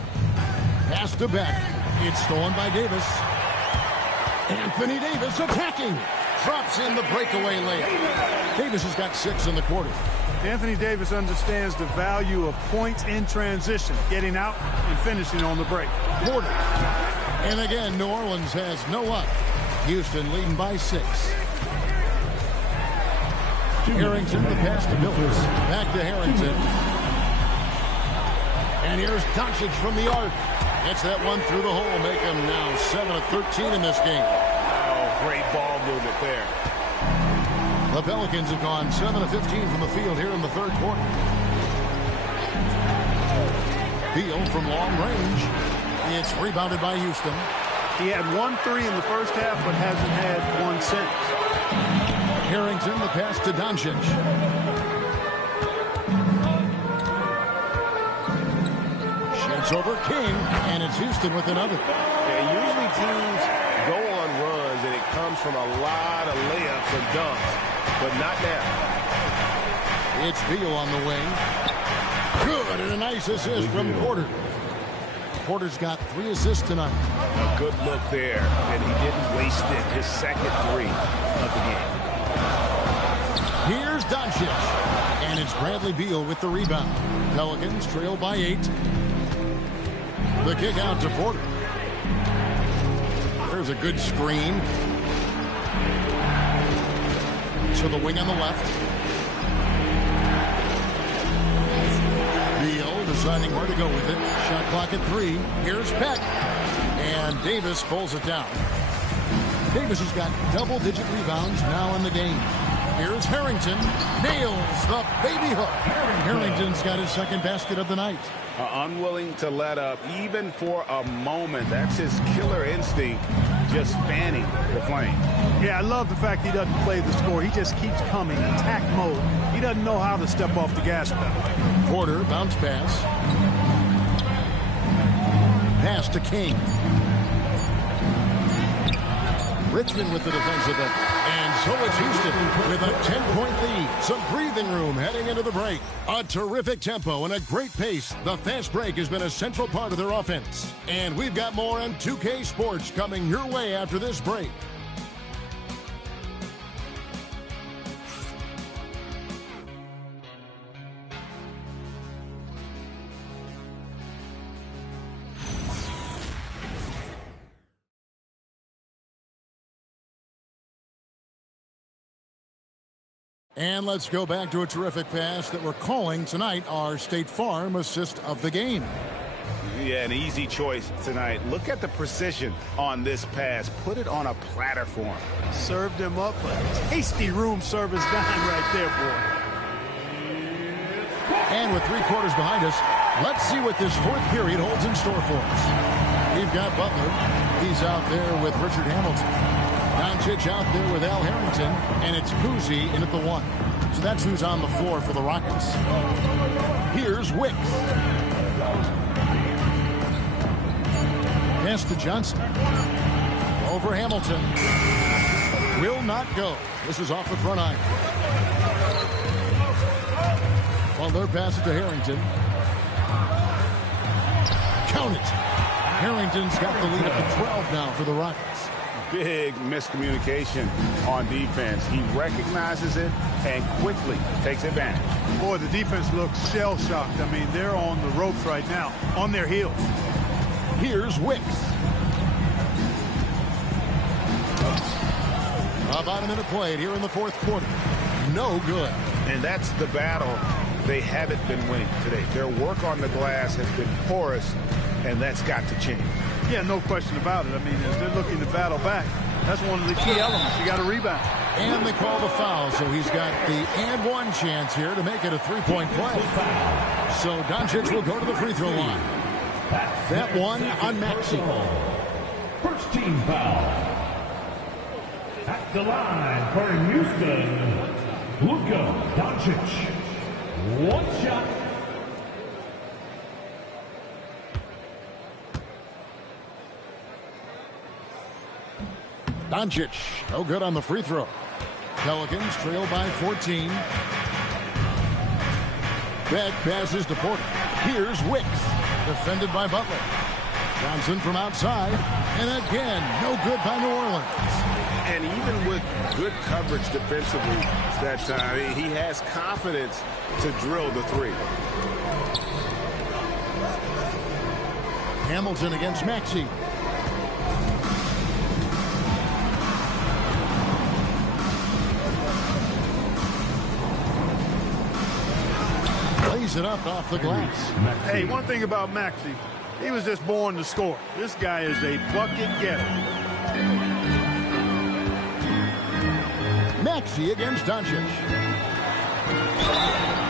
Pass to Beck. It's stolen by Davis. Anthony Davis attacking. Drops in the breakaway layup. Davis has got 6 in the quarter. Anthony Davis understands the value of points in transition, getting out and finishing on the break. Porter. And again, New Orleans has no luck. Houston leading by 6. Harrington, the pass to Mills. Back to Harrington. And here's Doncic from the arc. Gets that one through the hole. Make him now 7 of 13 in this game. Great ball movement there. The Pelicans have gone 7 of 15 from the field here in the third quarter. Beal from long range. It's rebounded by Houston. He had 1 3 in the first half, but hasn't had one since. Harrington, the pass to Doncic. Sheds over King, and it's Houston with another. Yeah, usually teams go on runs, and it comes from a lot of layups and dunks, but not now. It's Beal on the wing. Good, and a nice assist from Porter. Porter's got 3 assists tonight. A good look there, and he didn't waste it. His second 3 of the game. Here's Doncic, and it's Bradley Beal with the rebound. Pelicans trail by 8. The kick out to Porter. There's a good screen. To the wing on the left. Beal deciding where to go with it. Shot clock at 3. Here's Peck. And Davis pulls it down. Davis has got double-digit rebounds now in the game. Here's Harrington. Nails the baby hook. Harrington's got his second basket of the night. Unwilling to let up even for a moment. That's his killer instinct, just fanning the flame. Yeah, I love the fact he doesn't play the score. He just keeps coming, attack mode. He doesn't know how to step off the gas pedal. Porter, bounce pass. Pass to King. Richmond with the defensive end. And so it's Houston with a 10-point lead. Some breathing room heading into the break. A terrific tempo and a great pace. The fast break has been a central part of their offense. And we've got more on 2K Sports coming your way after this break. And let's go back to a terrific pass that we're calling tonight our State Farm assist of the game. Yeah, an easy choice tonight. Look at the precision on this pass. Put it on a platter for him. Served him up a tasty room service dime right there for him. And with 3 quarters behind us, let's see what this fourth period holds in store for us. We've got Butler. He's out there with Richard Hamilton. Doncic out there with Al Harrington, and it's Kuzi in at the 1. So that's who's on the floor for the Rockets. Here's Wicks. Pass to Johnson. Over Hamilton. Will not go. This is off the front iron. Butler passes to Harrington. Count it. Harrington's got the lead up to 12 now for the Rockets. Big miscommunication on defense. He recognizes it and quickly takes advantage. Boy, the defense looks shell-shocked. I mean, they're on the ropes right now, on their heels. Here's Wicks. About a minute played here in the fourth quarter. No good. And that's the battle they haven't been winning today. Their work on the glass has been porous, and that's got to change. Yeah, no question about it. I mean, as they're looking to battle back, that's one of the key elements. You got to rebound. And they call the foul, so he's got the and one chance here to make it a 3-point play. So Doncic will go to the free throw line. That one on Maxey. First team foul. At the line for Houston, Luka Doncic. One shot. Doncic, no good on the free throw. Pelicans trail by 14. Beck passes to Porter. Here's Wicks, defended by Butler. Johnson from outside, and again, no good by New Orleans. And even with good coverage defensively that time, he has confidence to drill the three. Hamilton against Maxey. Lays it up off the glass. Hey, one thing about Maxey, he was just born to score. This guy is a bucket getter. Maxey against Doncic.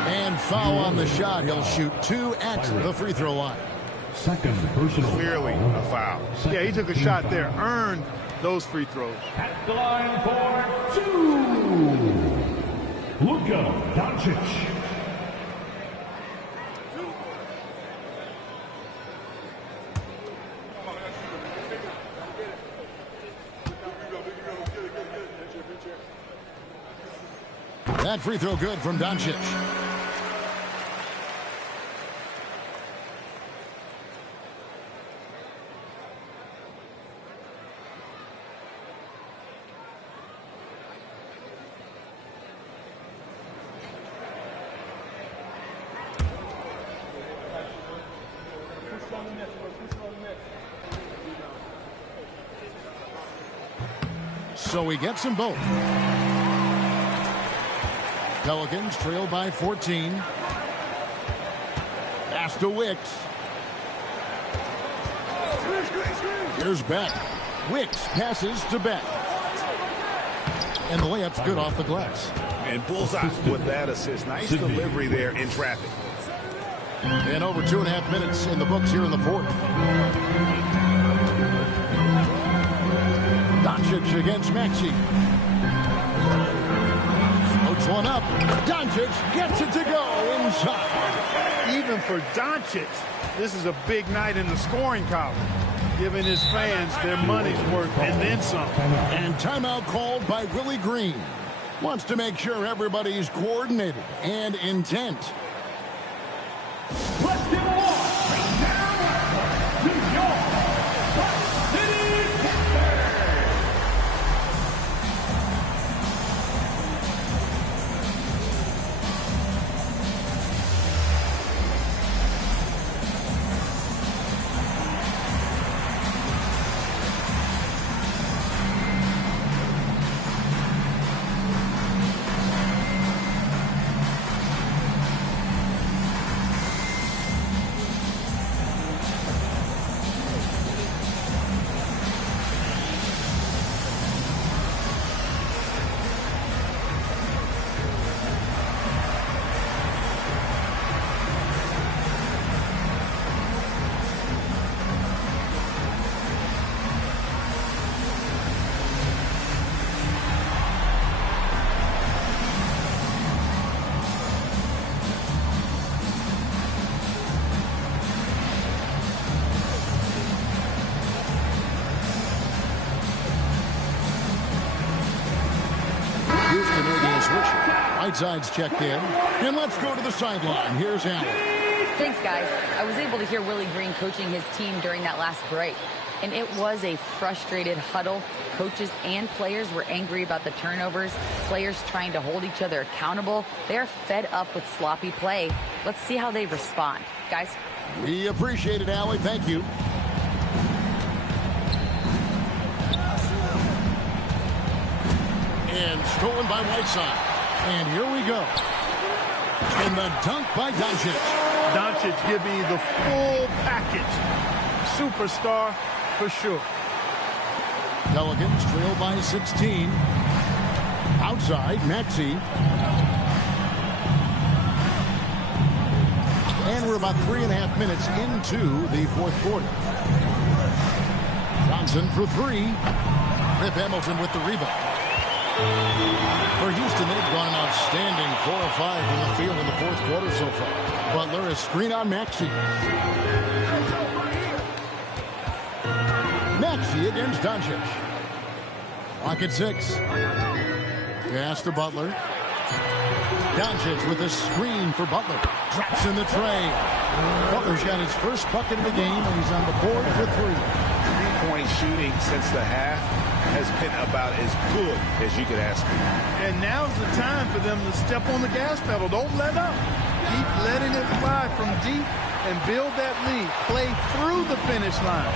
And foul on the shot. He'll shoot 2 at the free throw line. Second personal. Clearly a foul. Yeah, he took a shot there, earned those free throws. At the line for 2. Luka Doncic. That free throw good from Doncic. So he gets them both. Pelicans trail by 14. Pass to Wicks. Here's Beck. Wicks passes to Beck. And the layup's good off the glass. And bullseye with that assist. Nice delivery there in traffic. And over 2.5 minutes in the books here in the fourth. Doncic against Maxey. Floats one up. Doncic gets it to go inside. Even for Doncic, this is a big night in the scoring column, giving his fans their money's worth and then some. And timeout called by Willie Green. Wants to make sure everybody's coordinated and intent. Let's give a walk now to your City Pistons. Whiteside's checked in. And let's go to the sideline. Here's Allen. Thanks, guys. I was able to hear Willie Green coaching his team during that last break. And it was a frustrated huddle. Coaches and players were angry about the turnovers. Players trying to hold each other accountable. They're fed up with sloppy play. Let's see how they respond. Guys. We appreciate it, Allie. Thank you. And stolen by Whiteside. And here we go. And the dunk by Doncic. Doncic give me the full package. Superstar for sure. Pelicans trail by 16. Outside, Maxey. And we're about 3.5 minutes into the fourth quarter. Johnson for 3. Rip Hamilton with the rebound. For Houston, they've gone an outstanding 4 of 5 from the field in the fourth quarter so far. Butler is screen on Maxey. Maxey against Doncic. Clock at 6. Pass to Butler. Doncic with a screen for Butler. Drops in the tray. Butler's got his first bucket of the game, and he's on the board for 3. Three-point shooting since the half has been about as good as you could ask for. And now's the time for them to step on the gas pedal. Don't let up. Keep letting it fly from deep and build that lead. Play through the finish line,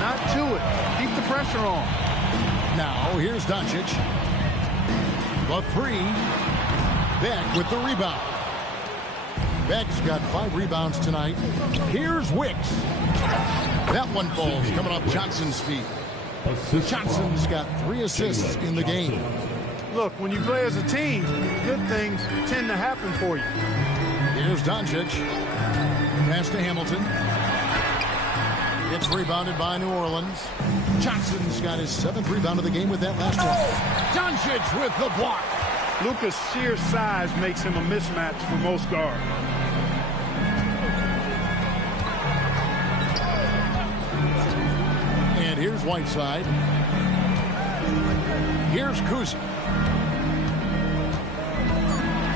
not to it. Keep the pressure on. Now, here's Doncic. The 3. Beck with the rebound. Beck's got 5 rebounds tonight. Here's Wicks. That one falls coming off Johnson's feet. Johnson's got 3 assists in the game. Look, when you play as a team, good things tend to happen for you. Here's Doncic. Pass to Hamilton. It's rebounded by New Orleans. Johnson's got his 7th rebound of the game with that last one. Doncic with the block. Luka's sheer size makes him a mismatch for most guards. And here's Whiteside. Here's Kuzi.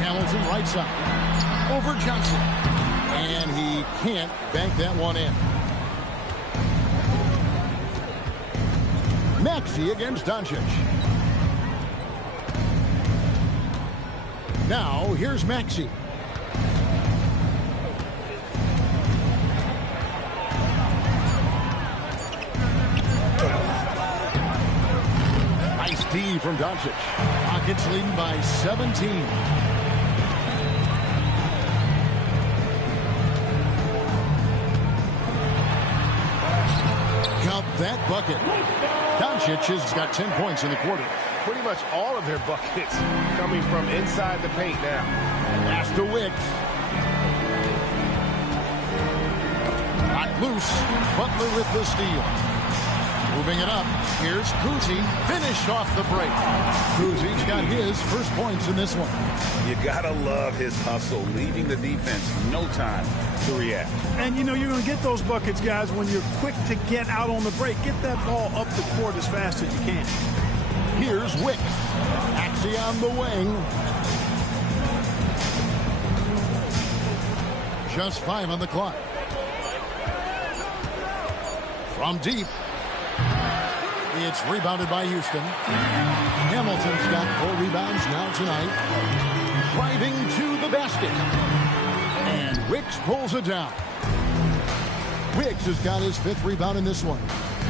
Hamilton right side. Over Johnson. And he can't bank that one in. Maxey against Doncic. Now, here's Maxey. Nice D from Doncic. Rockets leading by 17. Count that bucket. Doncic has got 10 points in the quarter. Pretty much all of their buckets coming from inside the paint now. Pass to Wicks. Not loose. Butler with the steal. Moving it up. Here's Kuzi. Finished off the break. Kuzi's got his first points in this one. You gotta love his hustle, leaving the defense no time to react. And you know you're going to get those buckets, guys, when you're quick to get out on the break. Get that ball up the court as fast as you can. Here's Wicks. Maxey on the wing. Just 5 on the clock. From deep. It's rebounded by Houston. Hamilton's got 4 rebounds now tonight. Driving to the basket. And Wicks pulls it down. Wicks has got his 5th rebound in this one.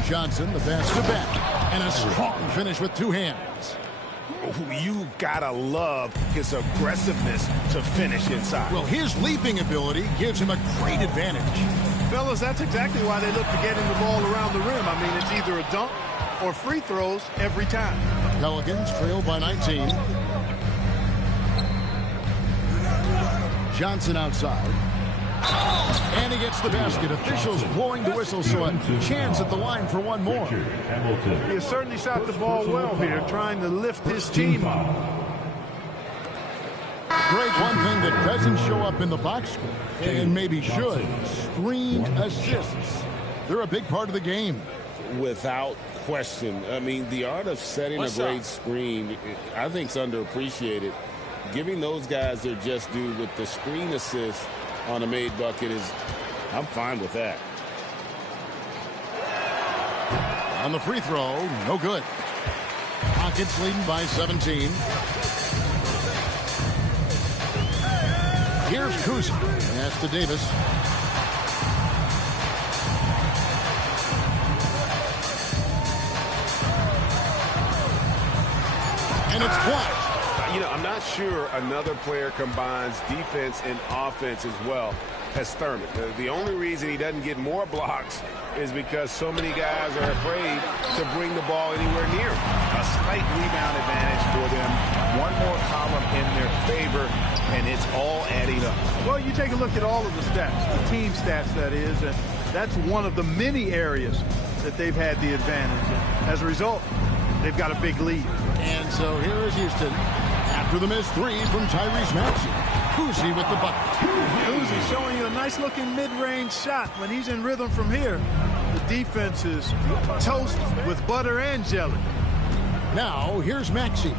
Johnson, the pass to Beck. And a strong finish with 2 hands. Oh, you gotta love his aggressiveness to finish inside. Well, his leaping ability gives him a great advantage. Fellas, that's exactly why they look to get him the ball around the rim. I mean, it's either a dunk or free throws every time. Pelicans trail by 19. Johnson outside. And he gets the basket. Officials blowing the whistle, so a chance at the line for one more. He has certainly shot the ball well here, trying to lift his team up. Greg, one thing that doesn't show up in the box score, and maybe should, screen assists. They're a big part of the game. Without question. I mean, the art of setting a great screen, I think, is underappreciated. Giving those guys their just due with the screen assist on a made bucket is, I'm fine with that. On the free throw, no good. Rockets leading by 17. Here's Kuzi. Pass to Davis. And it's blocked. You know, I'm not sure another player combines defense and offense as well as Thurman. The only reason he doesn't get more blocks is because so many guys are afraid to bring the ball anywhere near him. A slight rebound advantage for them. One more column in their favor, and it's all adding up. Well, you take a look at all of the stats, the team stats, that is, and that's one of the many areas that they've had the advantage. And as a result, they've got a big lead. And so here is Houston. After the missed three from Tyrese Maxey. Kuzi with the bucket. Kuzi showing you a nice-looking mid-range shot when he's in rhythm from here. The defense is toast with butter and jelly. Now, here's Maxey.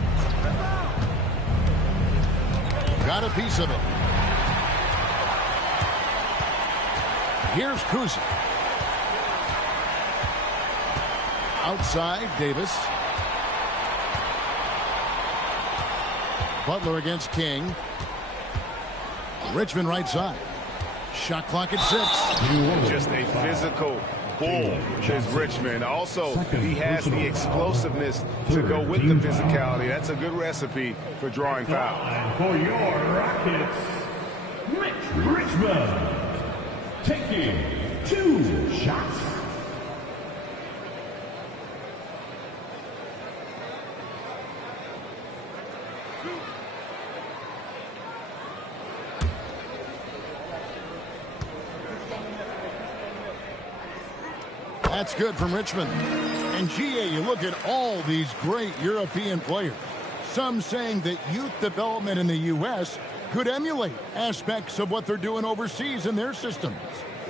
Got a piece of it. Here's Kuzi. Outside, Davis. Butler against King. Richmond right side. Shot clock at 6. Just a physical bull is Richmond. Also, he has the explosiveness to go with the physicality. That's a good recipe for drawing fouls. And for your Rockets, Richmond taking 2 shots. That's good from Richmond. And GA, you look at all these great European players. Some saying that youth development in the U.S. could emulate aspects of what they're doing overseas in their systems.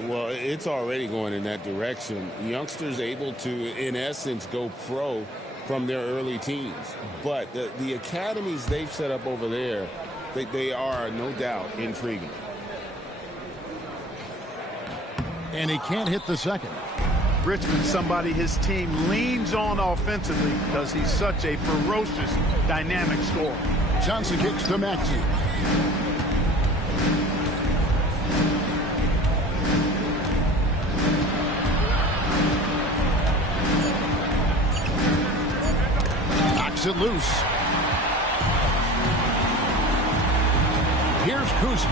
Well, it's already going in that direction. Youngsters able to, in essence, go pro from their early teens. But the academies they've set up over there, they are, no doubt, intriguing. And he can't hit the second. Richmond, somebody his team leans on offensively because he's such a ferocious, dynamic scorer. Johnson kicks to Maxey. Knocks it loose. Here's Kuzi.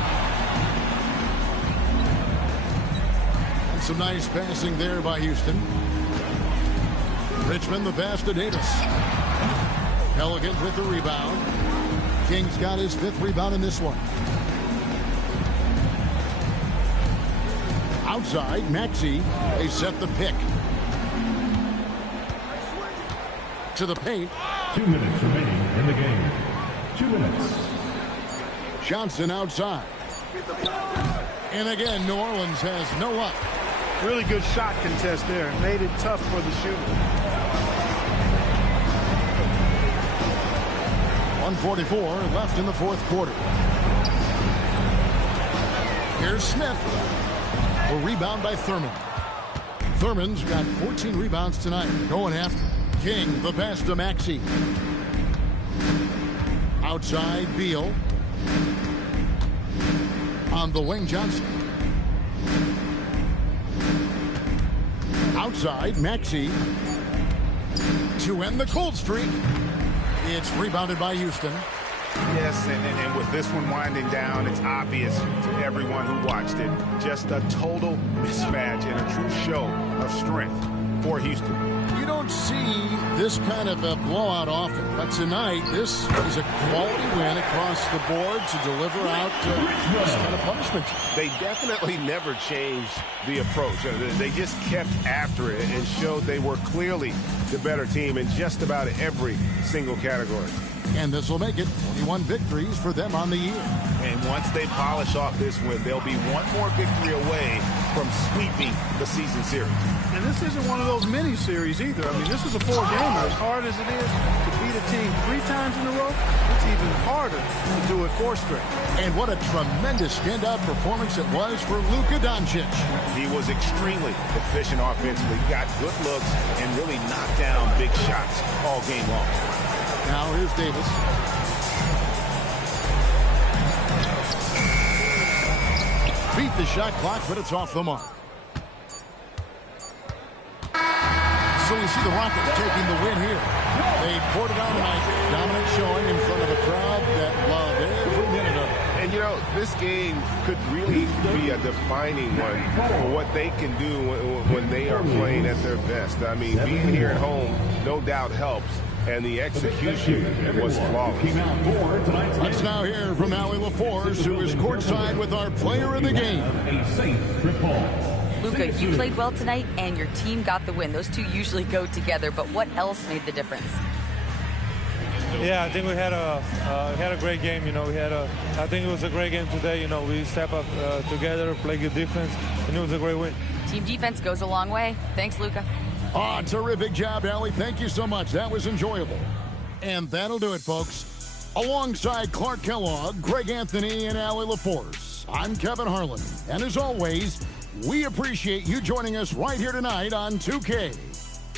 Some nice passing there by Houston. Richmond the pass to Davis. Pelicans with the rebound. King's got his 5th rebound in this one. Outside, Maxey. They set the pick. To the paint. 2 minutes remaining in the game. 2 minutes. Johnson outside. And again, New Orleans has no luck. Really good shot contest there. Made it tough for the shooter. 1:44 left in the 4th quarter. Here's Smith. A rebound by Thurman. Thurman's got 14 rebounds tonight. Going after King. The pass to Maxey. Outside, Beal. On the wing, Johnson. Outside, Maxey to end the cold streak. It's rebounded by Houston. Yes, and with this one winding down, it's obvious to everyone who watched it. Just a total mismatch and a true show of strength for Houston. You don't see this kind of a blowout often, but tonight this is a quality win across the board to deliver out this kind of punishment. They definitely never changed the approach. They just kept after it and showed they were clearly the better team in just about every single category. And this will make it 21 victories for them on the year. And once they polish off this win, they'll be one more victory away from sweeping the season series. And this isn't one of those mini series either. I mean, this is a 4-gamer. As hard as it is to beat a team 3 times in a row, it's even harder to do it 4 straight. And what a tremendous standout performance it was for Luka Doncic. He was extremely efficient offensively, got good looks, and really knocked down big shots all game long. Now here's Davis. Beat the shot clock, but it's off the mark. So we see the Rockets taking the win here. They poured it on tonight. Dominant showing in front of a crowd that loved every minute of it. And, you know, this game could really be a defining one for what they can do when they are playing at their best. I mean, being here at home no doubt helps. And the execution was flawless. Let's now hear from Allie LaForce, who is courtside with our player of the game. Luka, you played well tonight, and your team got the win. Those two usually go together, but what else made the difference? Yeah, I think we had a great game. You know, I think it was a great game today. You know, we step up together, play good defense, and it was a great win. Team defense goes a long way. Thanks, Luka. Terrific job, Allie. Thank you so much. That was enjoyable. And that'll do it, folks. Alongside Clark Kellogg, Greg Anthony, and Allie LaForce, I'm Kevin Harlan. And as always, we appreciate you joining us right here tonight on 2K.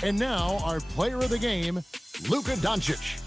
And now, our player of the game, Luka Doncic.